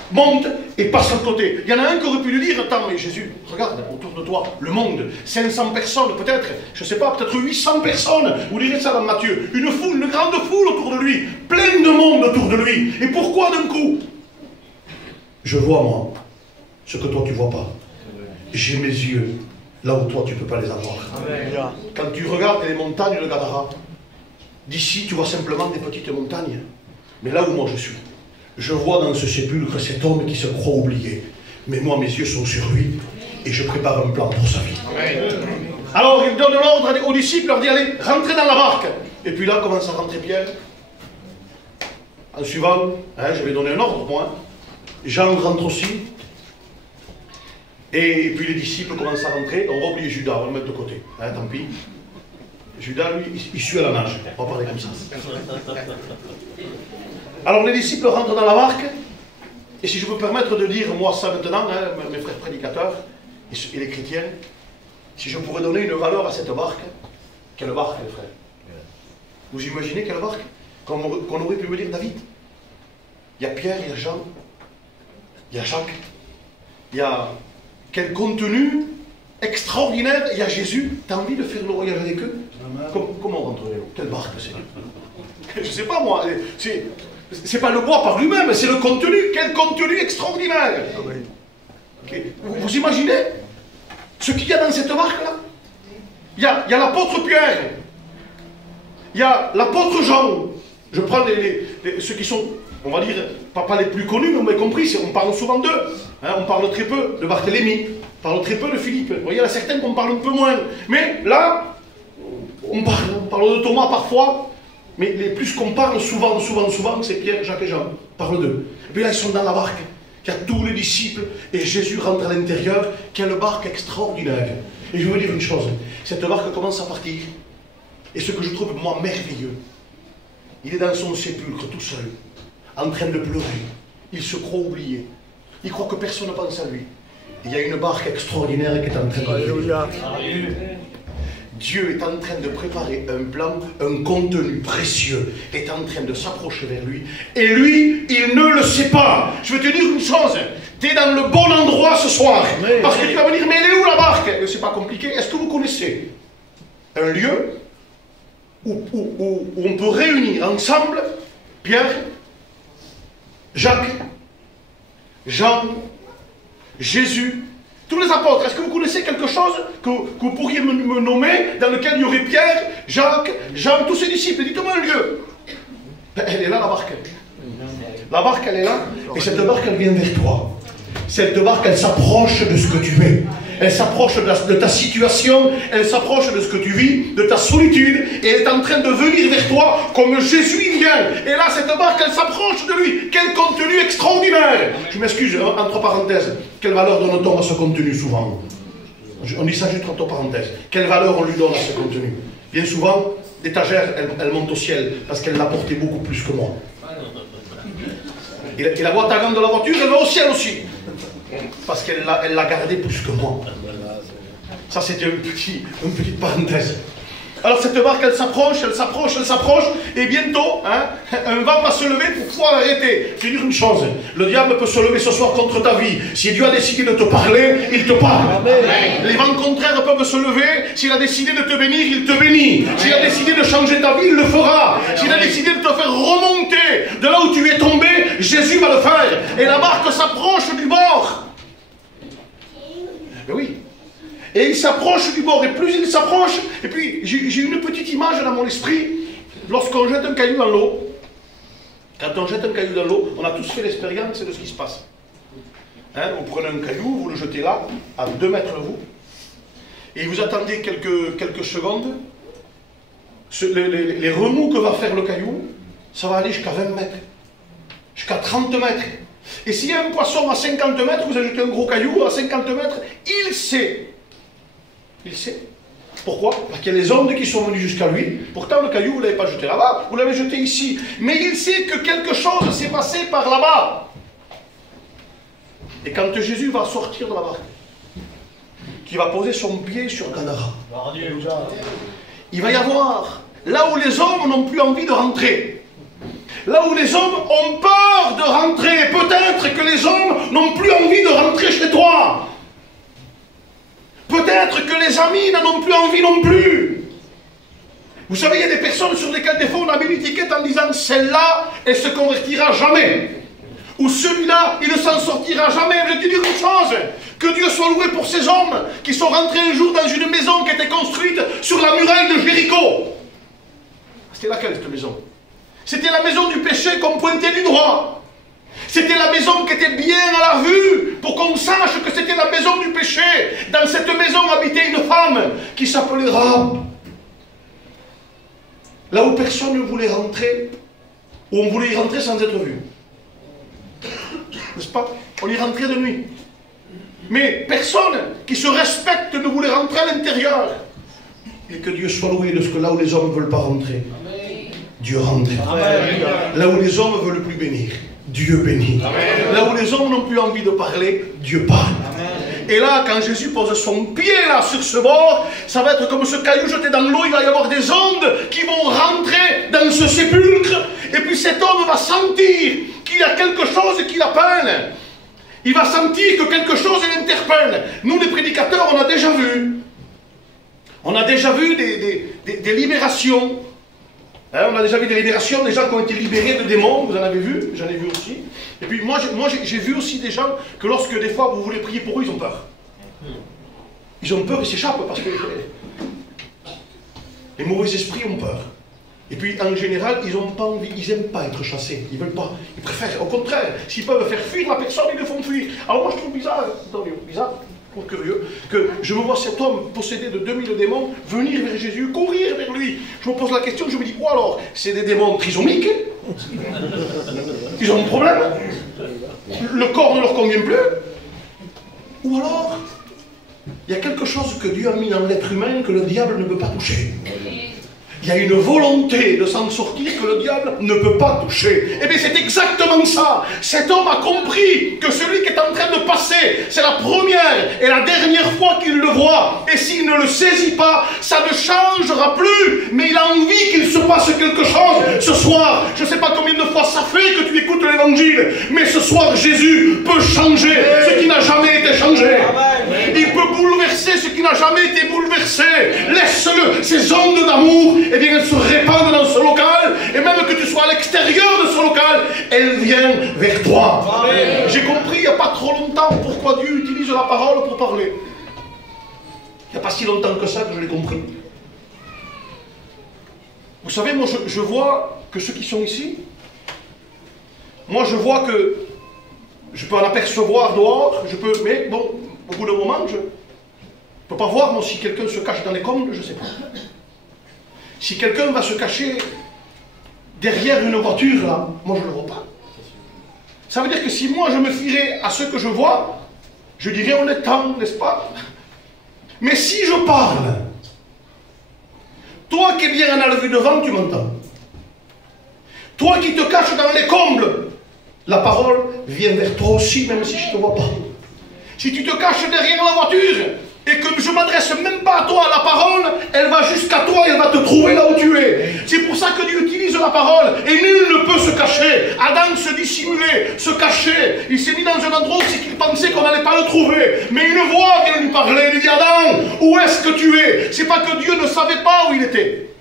Monte et passe de l'autre côté. Il y en a un qui aurait pu lui dire, attends, mais Jésus, regarde autour de toi, le monde, 500 personnes peut-être, je ne sais pas, peut-être 800 personnes, vous lirez ça dans Matthieu, une foule, une grande foule autour de lui, plein de monde autour de lui. Et pourquoi d'un coup? Je vois, moi, ce que toi tu ne vois pas. J'ai mes yeux là où toi tu ne peux pas les avoir. Amen. Quand tu regardes les montagnes de Gadara, d'ici tu vois simplement des petites montagnes. Mais là où moi je suis, je vois dans ce sépulcre cet homme qui se croit oublié. Mais moi mes yeux sont sur lui et je prépare un plan pour sa vie. Amen. Alors il donne l'ordre aux disciples, leur dit allez, rentrez dans la barque. Et puis là commence à rentrer Pierre. En suivant, je vais donner un ordre moi. Jean rentre aussi. Et puis les disciples commencent à rentrer. On va oublier Judas, on va le mettre de côté. Tant pis. Judas, lui, il suit à la nage. On va parler comme ça. Alors les disciples rentrent dans la barque. Et si je peux me permettre de dire, moi, ça maintenant, mes frères prédicateurs et les chrétiens, si je pourrais donner une valeur à cette barque, quelle barque, les frères? Vous imaginez quelle barque? Qu'on aurait pu me dire David. Il y a Pierre, il y a Jean, il y a Jacques, il y a quel contenu extraordinaire, il y a Jésus. T'as envie de faire le voyage avec eux? Comment on rentrerait? Quelle barque c'est? Je ne sais pas moi, c'est pas le bois par lui-même, c'est le contenu. Quel contenu extraordinaire! Okay. Vous imaginez ce qu'il y a dans cette barque-là? Il y a l'apôtre Pierre, il y a l'apôtre Jean. Je prends ceux qui sont, on va dire, pas les plus connus, mais vous m'avez compris, on parle souvent d'eux. On parle très peu de Barthélemy, on parle très peu de Philippe. Vous voyez, il y en a certains qu'on parle un peu moins. Mais là, on parle de Thomas parfois, mais les plus qu'on parle souvent, c'est Pierre, Jacques et Jean. On parle d'eux. Et puis là, ils sont dans la barque. Il y a tous les disciples et Jésus rentre à l'intérieur. Quelle barque extraordinaire. Et je veux dire une chose, cette barque commence à partir. Et ce que je trouve, moi, merveilleux, il est dans son sépulcre, tout seul, en train de pleurer. Il se croit oublié. Il croit que personne ne pense à lui. Il y a une barque extraordinaire qui est en train de Alléluia. Dieu est en train de préparer un plan, un contenu précieux est en train de s'approcher vers lui. Et lui, il ne le sait pas. Je vais te dire une chose. Tu es dans le bon endroit ce soir. Parce que tu vas me dire, mais elle est où la barque? C'est pas compliqué. Est-ce que vous connaissez un lieu où on peut réunir ensemble Pierre, Jacques, Jean, Jésus Tous les apôtres, est-ce que vous connaissez quelque chose que vous pourriez me nommer dans lequel il y aurait Pierre, Jacques, Jean, tous ses disciples? Dites-moi un lieu. Ben, elle est là, la barque. La barque, elle est là, et cette barque, elle vient vers toi. Cette barque, elle s'approche de ce que tu es. Elle s'approche de ta situation, elle s'approche de ce que tu vis, de ta solitude, et elle est en train de venir vers toi comme Jésus vient. Et là, cette barque, elle s'approche de lui. Quel contenu extraordinaire! Je m'excuse, entre parenthèses, quelle valeur donne-t-on à ce contenu souvent? On dit ça juste entre parenthèses. Quelle valeur on lui donne à ce contenu? Bien souvent, l'étagère, elle monte au ciel, parce qu'elle l'a porté beaucoup plus que moi. Et la boîte à gants de la voiture, elle va au ciel aussi. Parce qu'elle l'a gardé plus que moi. Ça, c'était une petite parenthèse. Alors, cette barque, elle s'approche, et bientôt, un vent va se lever pour pouvoir l'arrêter. Je vais dire une chose, le diable peut se lever ce soir contre ta vie. Si Dieu a décidé de te parler, il te parle. Amen. Les vents contraires peuvent se lever. S'il a décidé de te bénir, il te bénit. S'il a décidé de changer ta vie, il le fera. S'il a décidé de te faire remonter de là où tu es tombé, Jésus va le faire. Et la barque s'approche du bord. Mais oui. Et il s'approche du bord, et plus il s'approche, et puis j'ai une petite image dans mon esprit, lorsqu'on jette un caillou dans l'eau, quand on jette un caillou dans l'eau, on a tous fait l'expérience de ce qui se passe. Vous prenez un caillou, vous le jetez là, à 2 mètres de vous, et vous attendez quelques secondes, les remous que va faire le caillou, ça va aller jusqu'à 20 mètres, jusqu'à 30 mètres. Et s'il y a un poisson à 50 mètres, vous ajoutez un gros caillou à 50 mètres, il sait. Il sait. Pourquoi? Parce qu'il y a les ondes qui sont venues jusqu'à lui. Pourtant, le caillou, vous ne l'avez pas jeté là-bas, vous l'avez jeté ici. Mais il sait que quelque chose s'est passé par là-bas. Et quand Jésus va sortir de la barque, qu'il va poser son pied sur Gadara, il va y avoir, là où les hommes n'ont plus envie de rentrer, là où les hommes ont peur de rentrer, peut-être que les hommes n'ont plus envie de rentrer chez toi. Peut-être que les amis n'en ont plus envie non plus. Vous savez, il y a des personnes sur lesquelles des fois on a mis l'étiquette en disant celle-là, elle se convertira jamais. Ou celui-là, il ne s'en sortira jamais. Je vais te dire une chose, que Dieu soit loué pour ces hommes qui sont rentrés un jour dans une maison qui était construite sur la muraille de Jéricho. C'était laquelle cette maison? C'était la maison du péché qu'on pointait du doigt. C'était la maison qui était bien à la vue, pour qu'on sache que c'était la maison du péché. Dans cette maison habitait une femme qui s'appelait Rahab. Là où personne ne voulait rentrer, où on voulait y rentrer sans être vu. N'est-ce pas? On y rentrait de nuit. Mais personne qui se respecte ne voulait rentrer à l'intérieur. Et que Dieu soit loué de ce que là où les hommes ne veulent pas rentrer, Dieu rentre. Là où les hommes ne veulent plus bénir, Dieu bénit. Amen. Là où les hommes n'ont plus envie de parler, Dieu parle. Amen. Et là, quand Jésus pose son pied là sur ce bord, ça va être comme ce caillou jeté dans l'eau, il va y avoir des ondes qui vont rentrer dans ce sépulcre, et puis cet homme va sentir qu'il y a quelque chose qui l'appelle. Il va sentir que quelque chose l'interpelle. Nous, les prédicateurs, on a déjà vu. On a déjà vu des libérations. On a déjà vu des libérations, des gens qui ont été libérés de démons, vous en avez vu, j'en ai vu aussi. Et puis moi j'ai vu aussi des gens que lorsque des fois vous voulez prier pour eux, ils ont peur. Ils ont peur, ils s'échappent parce que les mauvais esprits ont peur. Et puis en général, ils n'ont pas envie, ils n'aiment pas être chassés, ils ne veulent pas, ils préfèrent, au contraire, s'ils peuvent faire fuir la personne, ils le font fuir. Alors moi je trouve bizarre, curieux, que je me vois cet homme possédé de 2000 démons venir vers Jésus, courir vers lui. Je me pose la question, je me dis, oh alors, c'est des démons trisomiques? Ils ont un problème? Le corps ne leur convient plus? Ou alors, il y a quelque chose que Dieu a mis dans l'être humain que le diable ne peut pas toucher. Il y a une volonté de s'en sortir que le diable ne peut pas toucher. Eh bien, c'est exactement ça. Cet homme a compris que celui qui est en train de passer, c'est la première et la dernière fois qu'il le voit. Et s'il ne le saisit pas, ça ne changera plus. Mais il a envie qu'il se passe quelque chose ce soir. Je ne sais pas combien de fois ça fait que tu écoutes l'évangile, mais ce soir, Jésus peut changer ce qui n'a jamais été changé. Il peut bouleverser ce qui qui n'a jamais été bouleversé, laisse-le. Ces ondes d'amour, eh bien, elles se répandent dans ce local. Et même que tu sois à l'extérieur de ce local, elles viennent vers toi. J'ai compris il n'y a pas trop longtemps pourquoi Dieu utilise la parole pour parler. Il n'y a pas si longtemps que ça que je l'ai compris. Vous savez, moi je vois que ceux qui sont ici, moi je vois que je peux en apercevoir dehors, mais bon, au bout d'un moment, je ne peux pas voir, moi, si quelqu'un se cache dans les combles, je ne sais pas. Si quelqu'un va se cacher derrière une voiture, là, moi je ne le vois pas. Ça veut dire que si moi je me fierais à ce que je vois, je dirais on est temps, n'est-ce pas? Mais si je parle, toi qui es bien à la vue devant, tu m'entends. Toi qui te caches dans les combles, la parole vient vers toi aussi, même si je ne te vois pas. Si tu te caches derrière la voiture et que je ne m'adresse même pas à toi, la parole, elle va jusqu'à toi et elle va te trouver là où tu es. C'est pour ça que Dieu utilise la parole et nul ne peut se cacher. Adam se dissimulait, se cachait. Il s'est mis dans un endroit où il pensait qu'on n'allait pas le trouver. Mais une voix vient lui parler. Il lui dit Adam, où est-ce que tu es? C'est pas que Dieu ne savait pas où il était.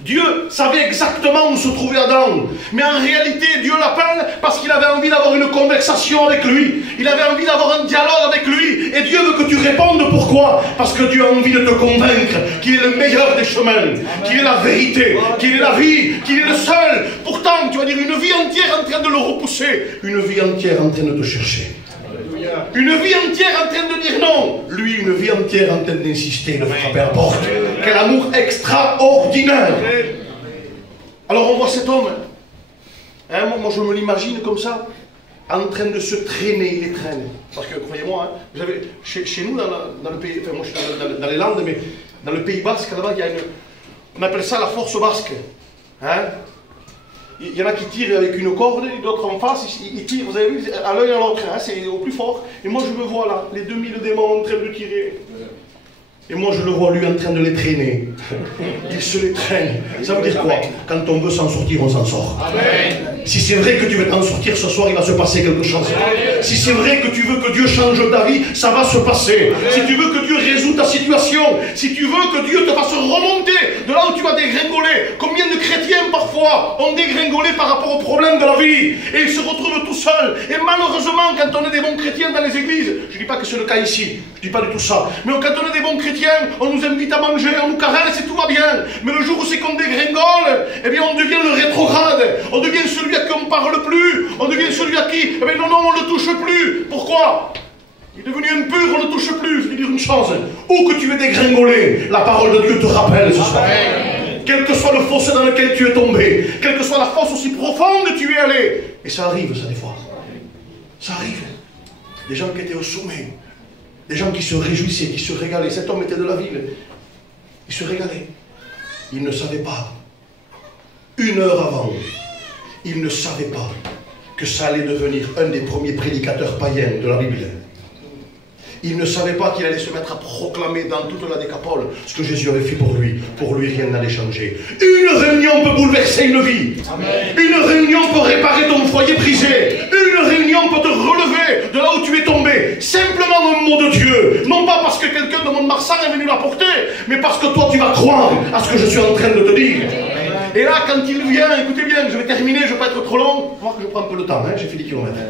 Dieu savait exactement où se trouvait Adam. Mais en réalité, Dieu l'appelle parce qu'il avait envie d'avoir une conversation avec lui. Il avait envie d'avoir un dialogue avec lui. Et Dieu veut que tu répondes. Pourquoi? Parce que Dieu a envie de te convaincre qu'il est le meilleur des chemins, qu'il est la vérité, qu'il est la vie, qu'il est le seul. Pourtant, tu vas dire une vie entière en train de le repousser. Une vie entière en train de te chercher. Une vie entière en train de dire non. Lui, une vie entière en train d'insister, de frapper à la porte. Quel amour extraordinaire. Alors on voit cet homme. Hein, moi je me l'imagine comme ça, en train de se traîner, il les traîne. Parce que croyez-moi, hein, vous avez, chez nous dans le pays, enfin moi je suis dans les Landes, mais dans le Pays Basque, là-bas il y a on appelle ça la force basque. Hein? Il y en a qui tirent avec une corde, d'autres en face, ils tirent, vous avez vu, à l'un et à l'autre, hein, c'est au plus fort. Et moi je me vois là, les 2000 démons en train de tirer. Et moi je le vois lui en train de les traîner. Il se les traîne. Ça veut dire quoi? Quand on veut s'en sortir, on s'en sort. Amen. Si c'est vrai que tu veux t'en sortir ce soir, il va se passer quelque chose. Amen. Si c'est vrai que tu veux que Dieu change ta vie, ça va se passer. Amen. Si tu veux que Dieu résout ta situation, si tu veux que Dieu te fasse remonter de là où tu vas dégringoler. Combien de chrétiens parfois ont dégringolé par rapport aux problèmes de la vie et ils se retrouvent tout seuls. Et malheureusement, quand on est des bons chrétiens dans les églises, je ne dis pas que c'est le cas ici, je ne dis pas du tout ça, mais quand on est des bons chrétiens, on nous invite à manger, on nous caresse et tout va bien. Mais le jour où c'est qu'on dégringole, eh bien on devient le rétrograde, on devient celui à qui on ne parle plus, on devient celui à qui, eh bien non, on ne le touche plus. Pourquoi? Il est devenu impur, on ne le touche plus. Je vais dire une chose, où que tu es dégringolé, la parole de Dieu te rappelle ce soir. Quel que soit le fossé dans lequel tu es tombé, quelle que soit la fosse aussi profonde où tu es allé. Et ça arrive, ça des fois. Ça arrive. Des gens qui étaient au sommet. Des gens qui se réjouissaient, qui se régalaient. Cet homme était de la ville. Il se régalait. Il ne savait pas. Une heure avant, il ne savait pas que ça allait devenir un des premiers prédicateurs païens de la Bible. Il ne savait pas qu'il allait se mettre à proclamer dans toute la Décapole ce que Jésus avait fait pour lui. Pour lui, rien n'allait changer. Une réunion peut bouleverser une vie. Amen. Une réunion peut réparer ton foyer brisé. Une réunion peut te relever de là où tu es tombé. Simplement un mot de Dieu. Non pas parce que quelqu'un de Mont-de-Marsan est venu l'apporter, mais parce que toi, tu vas croire à ce que je suis en train de te dire. Amen. Et là, quand il vient, écoutez bien, je vais terminer, je ne vais pas être trop long. Voir que je prends un peu le temps, hein, j'ai fait des kilomètres.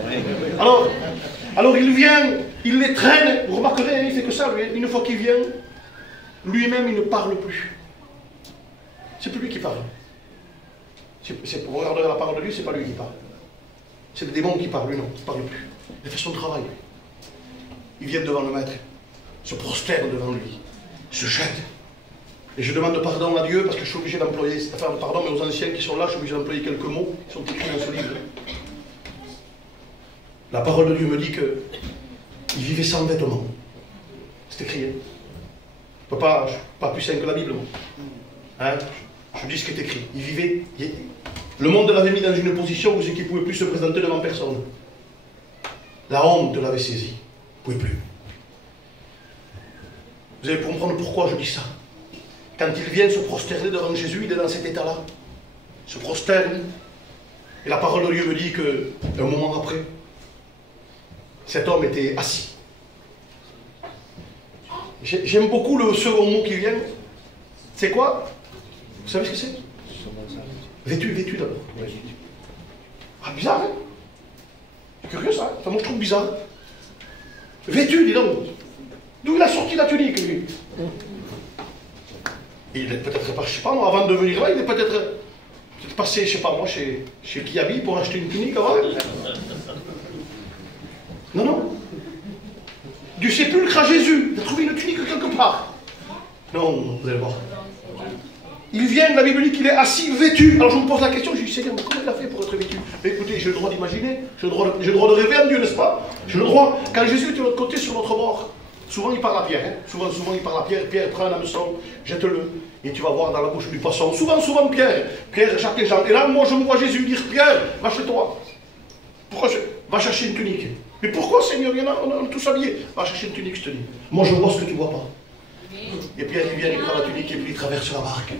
Alors il vient, il les traîne, vous remarquerez, il fait que ça, lui, une fois qu'il vient, lui-même il ne parle plus. C'est plus lui qui parle. C'est pour regarder la parole de Dieu, c'est pas lui qui parle. C'est le démon qui parle, lui non, il ne parle plus. Il fait son travail. Il vient devant le maître, se prosterne devant lui, se jette. Et je demande pardon à Dieu parce que je suis obligé d'employer, enfin pardon, mais aux anciens qui sont là, je suis obligé d'employer quelques mots qui sont écrits dans ce livre. La parole de Dieu me dit qu'il vivait sans vêtements. C'est écrit. Hein. Pas plus sain que la Bible. Hein? Je dis ce qui est écrit. Il vivait. Le monde l'avait mis dans une position où il ne pouvait plus se présenter devant personne. La honte l'avait saisi. Il ne pouvait plus. Vous allez comprendre pourquoi je dis ça. Quand il vient se prosterner devant Jésus, il est dans cet état-là. Se prosterne. Et la parole de Dieu me dit qu'un moment après, cet homme était assis. J'aime beaucoup le second mot qui vient. C'est quoi? Vous savez ce que c'est? Vêtu d'abord. Ah, bizarre, hein? C'est curieux ça, hein? Enfin, moi je trouve bizarre. Vêtu, dis donc. D'où il a sorti la tunique, lui? Il est peut-être pas, je sais pas moi, avant de venir là, il est peut-être passé, je sais pas moi, chez Kiabi pour acheter une tunique avant. Non. Du sépulcre à Jésus, il a trouvé une tunique quelque part. Non, vous allez voir. Il vient, la Bible dit qu'il est assis vêtu. Alors je me pose la question, je dis, Seigneur, mais comment il a fait pour être vêtu? Mais écoutez, j'ai le droit d'imaginer, j'ai le droit de rêver à Dieu, n'est-ce pas? J'ai le droit. Quand Jésus était de l'autre côté, sur notre bord, souvent il parle à Pierre, hein? Souvent il parle à Pierre, Pierre, prends un hameçon, jette-le, et tu vas voir dans la bouche du poisson. Souvent Pierre, Jacques et Jean. Et là, moi je me vois Jésus dire, Pierre, va chez toi. Pourquoi va chercher une tunique. Mais pourquoi, Seigneur? On est tous habillés. Va chercher une tunique, je te dis. Moi je vois ce que tu ne vois pas. Et Pierre, il vient, il prend la tunique et puis il traverse la barque.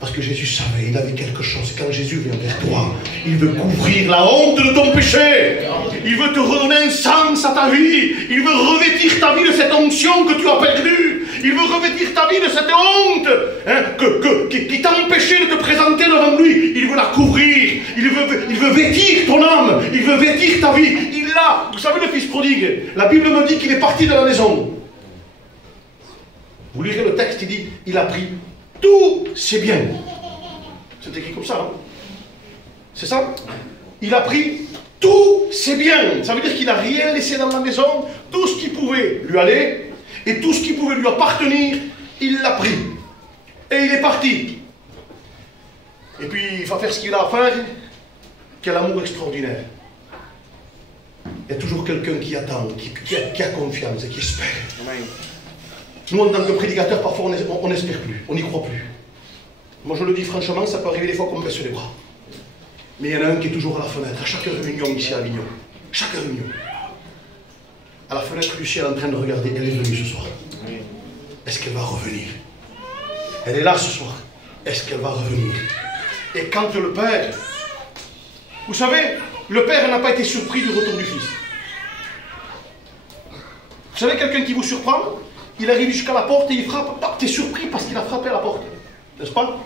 Parce que Jésus savait, il avait quelque chose. Quand Jésus vient vers toi, il veut couvrir la honte de ton péché. Il veut te redonner un sens à ta vie. Il veut revêtir ta vie de cette onction que tu as perdue. Il veut revêtir ta vie de cette honte qui t'a empêché de te présenter devant lui. Il veut la couvrir. Il veut vêtir ton âme. Il veut vêtir ta vie. Il l'a. Vous savez, le fils prodigue, la Bible me dit qu'il est parti de la maison. Vous lirez le texte, il dit, il a pris tous ses biens. C'est écrit comme ça, hein? C'est ça? Il a pris tous ses biens. Ça veut dire qu'il n'a rien laissé dans la maison. Tout ce qui pouvait lui aller et tout ce qui pouvait lui appartenir, il l'a pris. Et il est parti. Et puis, il va faire ce qu'il a à faire. Quel amour extraordinaire. Il y a toujours quelqu'un qui attend, qui a confiance et qui espère. Amen. Nous, en tant que prédicateurs, parfois, on n'espère plus, on n'y croit plus. Moi, je le dis franchement, ça peut arriver des fois qu'on baisse les bras. Mais il y en a un qui est toujours à la fenêtre, à chaque réunion ici à Avignon. Chaque réunion. À la fenêtre du ciel, en train de regarder, elle est venue ce soir. Est-ce qu'elle va revenir? Elle est là ce soir. Est-ce qu'elle va revenir? Et quand le Père... Vous savez, le Père n'a pas été surpris du retour du Fils. Vous savez, quelqu'un qui vous surprend, il arrive jusqu'à la porte et il frappe. Tu es surpris parce qu'il a frappé à la porte. N'est-ce pas?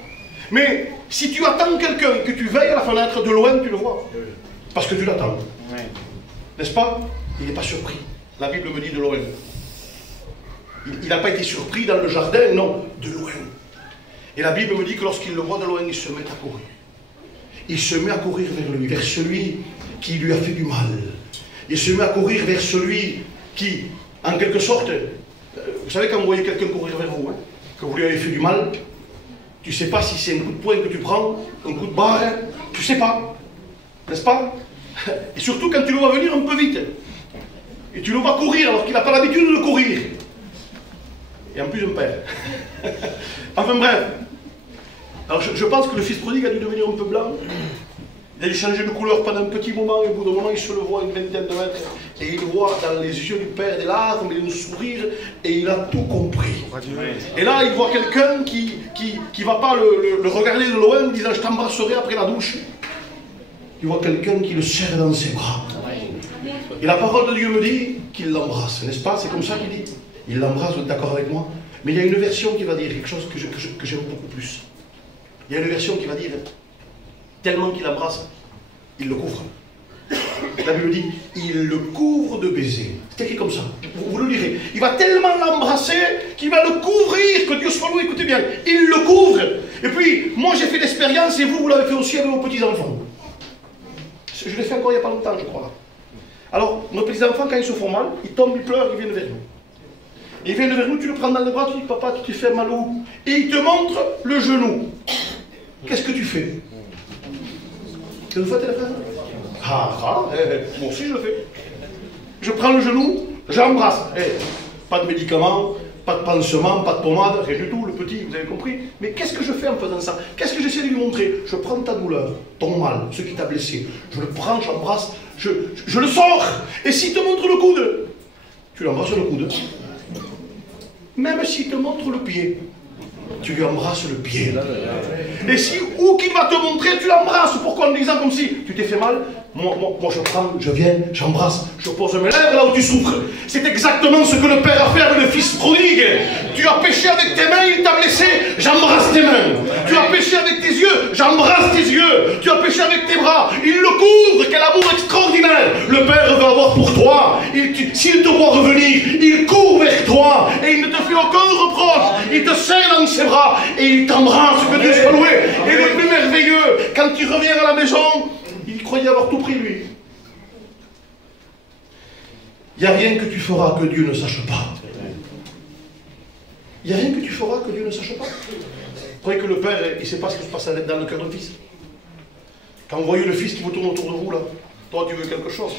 Mais si tu attends quelqu'un, que tu veilles à la fenêtre, de loin, tu le vois. Parce que tu l'attends. N'est-ce pas? Il n'est pas surpris. La Bible me dit de loin. Il n'a pas été surpris dans le jardin, non, de loin. Et la Bible me dit que lorsqu'il le voit de loin, il se met à courir. Il se met à courir vers lui, vers celui qui lui a fait du mal. Il se met à courir vers celui qui, en quelque sorte... Vous savez, quand vous voyez quelqu'un courir vers vous, hein, que vous lui avez fait du mal, tu ne sais pas si c'est un coup de poing que tu prends, un coup de barre, hein, tu ne sais pas. N'est-ce pas? Et surtout quand tu le vois venir un peu vite. Et tu le vois courir alors qu'il n'a pas l'habitude de courir. Et en plus, un père. Enfin bref. Alors je pense que le fils prodigue a dû devenir un peu blanc. Il a dû changer de couleur pendant un petit moment, et au bout d'un moment, il se le voit à une vingtaine de mètres, et il voit dans les yeux du Père des larmes et un sourire, et il a tout compris. Et là, il voit quelqu'un qui ne va pas le regarder de loin, disant « je t'embrasserai après la douche ». Il voit quelqu'un qui le serre dans ses bras. Et la parole de Dieu me dit qu'il l'embrasse, n'est-ce pas? C'est comme ça qu'il dit. Il l'embrasse, vous êtes d'accord avec moi? Mais il y a une version qui va dire quelque chose que j'aime beaucoup plus. Il y a une version qui va dire... Tellement qu'il l'embrasse, il le couvre. La Bible dit, il le couvre de baisers. C'est écrit comme ça. Vous le lirez. Il va tellement l'embrasser qu'il va le couvrir, que Dieu soit loué, écoutez bien. Il le couvre. Et puis, moi j'ai fait l'expérience, et vous l'avez fait aussi avec vos petits-enfants. Je l'ai fait encore il n'y a pas longtemps, je crois. Alors, nos petits-enfants, quand ils se font mal, ils tombent, ils pleurent, ils viennent vers nous. Ils viennent vers nous, tu le prends dans les bras, tu dis, papa, tu t'es fait mal où? Et il te montre le genou. Qu'est-ce que tu fais? Que vous faites la phrase? Moi aussi je le fais. Je prends le genou, j'embrasse. Pas de médicaments, pas de pansement, pas de pommade, rien du tout, le petit, vous avez compris. Mais qu'est-ce que je fais en faisant ça? Qu'est-ce que j'essaie de lui montrer? Je prends ta douleur, ton mal, ce qui t'a blessé. Je le prends, j'embrasse, je le sors. Et s'il te montre le coude, tu l'embrasses le coude. Même s'il te montre le pied, tu lui embrasses le pied. Et si, où qu'il va te montrer, tu l'embrasses. Pourquoi? En disant comme si tu t'es fait mal, Moi, je prends, je viens, j'embrasse, je pose mes lèvres là où tu souffres. C'est exactement ce que le Père a fait avec le Fils prodigue. Tu as péché avec tes mains, il t'a blessé, j'embrasse tes mains. Tu as péché avec tes yeux, j'embrasse tes yeux. Tu as péché avec tes bras, il le couvre. Quel amour extraordinaire le Père veut avoir pour toi. S'il te voit revenir, il court vers toi et il ne te fait aucun reproche. Il te serre dans ses bras et il t'embrasse. Que Dieu soit loué. Et le plus merveilleux, quand tu reviens à la maison, il croyait avoir tout pris, lui. Il n'y a rien que tu feras que Dieu ne sache pas. Il n'y a rien que tu feras que Dieu ne sache pas. Vous croyez que le Père, il ne sait pas ce qui se passe dans le cœur du Fils? Quand vous voyez le Fils qui vous tourne autour de vous, là, toi, tu veux quelque chose.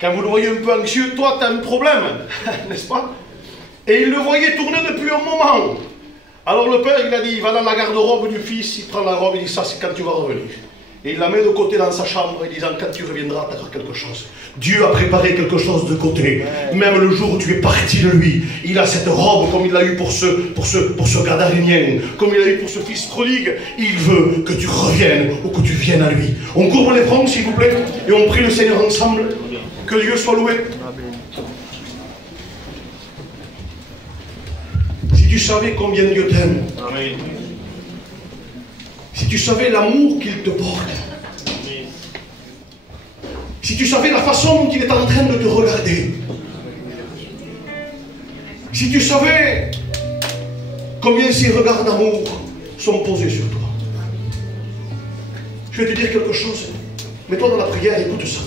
Quand vous le voyez un peu anxieux, toi, tu as un problème, n'est-ce pas? Et il le voyait tourner depuis un moment. Alors le Père, il a dit, il va dans la garde-robe du Fils, il prend la robe, il dit, ça, c'est quand tu vas revenir. Et il la met de côté dans sa chambre, en disant, quand tu reviendras, tu auras quelque chose. Dieu a préparé quelque chose de côté. Même le jour où tu es parti de lui, il a cette robe comme il l'a eu pour ce Gadarénien, comme il l'a eu pour ce Fils prodigue. Il veut que tu reviennes ou que tu viennes à lui. On courbe les fronts, s'il vous plaît, et on prie le Seigneur ensemble. Que Dieu soit loué. Si tu savais combien Dieu t'aime, si tu savais l'amour qu'il te porte, si tu savais la façon dont il est en train de te regarder, si tu savais combien ses regards d'amour sont posés sur toi, je vais te dire quelque chose. Mets-toi dans la prière, écoute ça.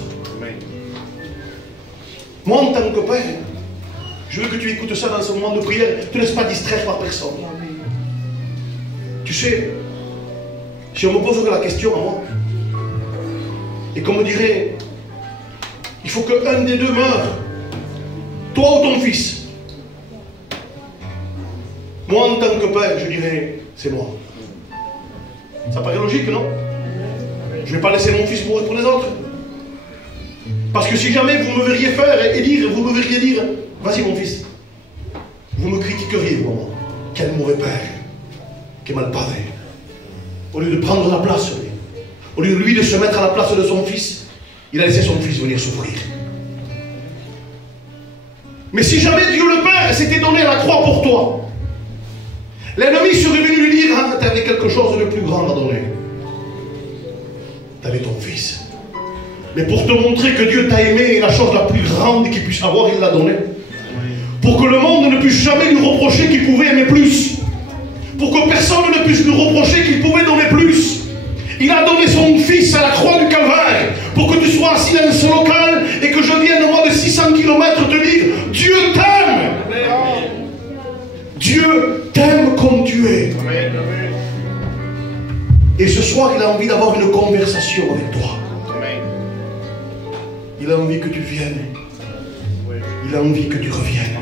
Moi, en tant que père, je veux que tu écoutes ça dans ce moment de prière. Ne te laisse pas distraire par personne. Tu sais, si on me poserait la question à moi, et qu'on me dirait, il faut qu'un des deux meure, toi ou ton fils. Moi, en tant que père, je dirais, c'est moi. Ça paraît logique, non? Je ne vais pas laisser mon fils mourir pour les autres. Parce que si jamais vous me verriez faire et dire, vous me verriez dire, vas-y mon fils, vous me critiqueriez, maman. Quel mauvais père, quel mal parlé. Au lieu de prendre la place, lui, au lieu de lui de se mettre à la place de son fils, il a laissé son fils venir souffrir. Mais si jamais Dieu le Père s'était donné à la croix pour toi, l'ennemi serait venu lui dire, ah, tu avais quelque chose de plus grand à donner. Tu avais ton fils. Mais pour te montrer que Dieu t'a aimé et la chose la plus grande qu'il puisse avoir, il l'a donné. Pour que le monde ne puisse jamais lui reprocher qu'il pouvait aimer plus. Pour que personne ne puisse lui reprocher qu'il pouvait donner plus. Il a donné son fils à la croix du Calvaire pour que tu sois assis dans ce local et que je vienne moi de 600 km te dire Dieu t'aime. Dieu t'aime comme tu es. Et ce soir, il a envie d'avoir une conversation avec toi. Il a envie que tu viennes. Il a envie que tu reviennes.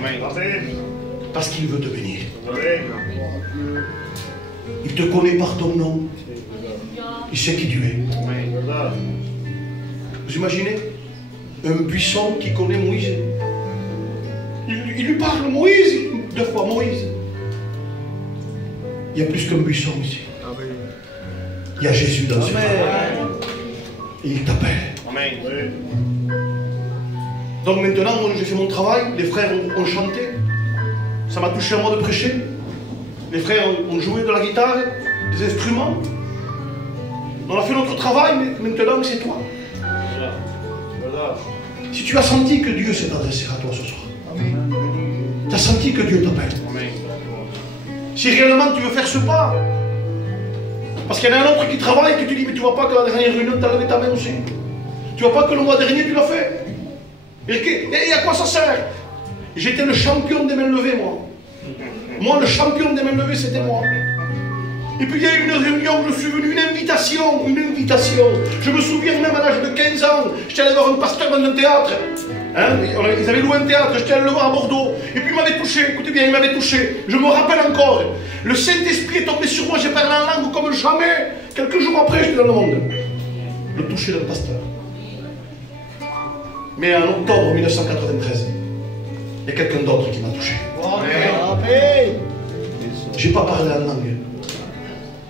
Parce qu'il veut te bénir. Il te connaît par ton nom. Il sait qui tu es. Vous imaginez un buisson qui connaît Moïse. Il lui parle Moïse, 2 fois Moïse. Il y a plus qu'un buisson ici. Il y a Jésus dans ce monde. Et il t'appelle. Donc maintenant, moi j'ai fait mon travail, les frères ont chanté. Ça m'a touché à moi de prêcher. Les frères ont joué de la guitare, des instruments. On a fait notre travail, mais maintenant c'est toi. Si tu as senti que Dieu s'est adressé à toi ce soir, tu as senti que Dieu t'appelle. Si réellement tu veux faire ce pas, parce qu'il y en a un autre qui travaille et que tu dis, mais tu ne vois pas que la dernière réunion tu as levé ta main aussi. Tu ne vois pas que le mois dernier tu l'as fait. Et à quoi ça sert? J'étais le champion des mains levées, moi. Moi, le champion des mains levées, c'était moi. Et puis il y a eu une réunion où je suis venu, une invitation. Je me souviens même à l'âge de 15 ans, j'étais allé voir un pasteur dans un théâtre. Hein? Ils avaient loué un théâtre, j'étais allé le voir à Bordeaux. Et puis il m'avait touché, écoutez bien, il m'avait touché. Je me rappelle encore. Le Saint-Esprit est tombé sur moi, j'ai parlé en langue comme jamais. Quelques jours après, j'étais dans le monde. Le toucher d'un pasteur. Mais en octobre 1993, il y a quelqu'un d'autre qui m'a touché. J'ai pas parlé en langue.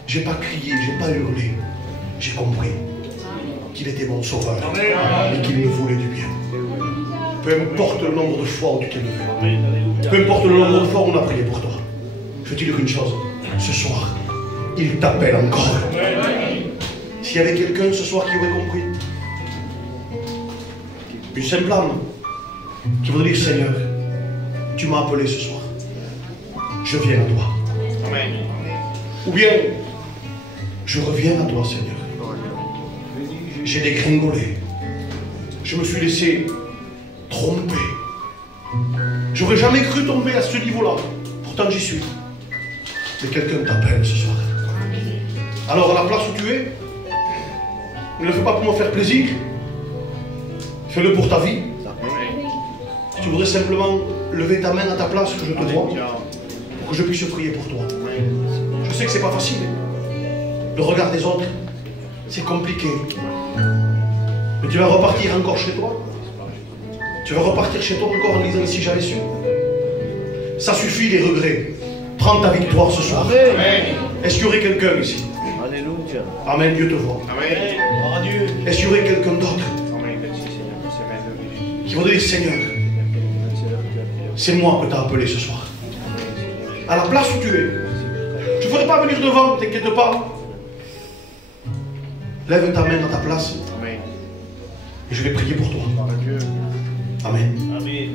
J'ai pas crié, j'ai pas hurlé. J'ai compris. qu'il était mon sauveur et qu'il me voulait du bien. Peu importe le nombre de fois où tu t'es levé. Peu importe le nombre de fois où on a prié pour toi. Je veux te dire une chose. Ce soir, il t'appelle encore. S'il y avait quelqu'un ce soir qui aurait compris, une simple âme qui voudrait dire, Seigneur, tu m'as appelé ce soir. Je viens à toi. Amen. Ou bien, je reviens à toi, Seigneur. J'ai dégringolé. Je me suis laissé tromper. J'aurais jamais cru tomber à ce niveau-là. Pourtant, j'y suis. Mais quelqu'un t'appelle ce soir. Alors, à la place où tu es, ne le fais pas pour me faire plaisir. Fais-le pour ta vie. Tu voudrais simplement lever ta main à ta place que je te vois, pour que je puisse prier pour toi. Je sais que c'est pas facile. Le regard des autres, c'est compliqué. Mais tu vas repartir encore chez toi. Tu vas repartir chez toi encore en disant, si j'avais su. Ça suffit les regrets. Prends ta victoire ce soir. Est-ce qu'il y aurait quelqu'un ici? Alléluia. Amen, Dieu te voit. Amen. Gloire à Dieu. Est-ce qu'il y aurait quelqu'un d'autre Amen. Merci Seigneur pour ces mains levées. qui voudrait dire, Seigneur, c'est moi que tu as appelé ce soir. À la place où tu es. Je ne ferai pas venir devant, t'inquiète pas. Lève ta main à ta place Amen. et je vais prier pour toi. Gloire à Dieu. Amen. Amen.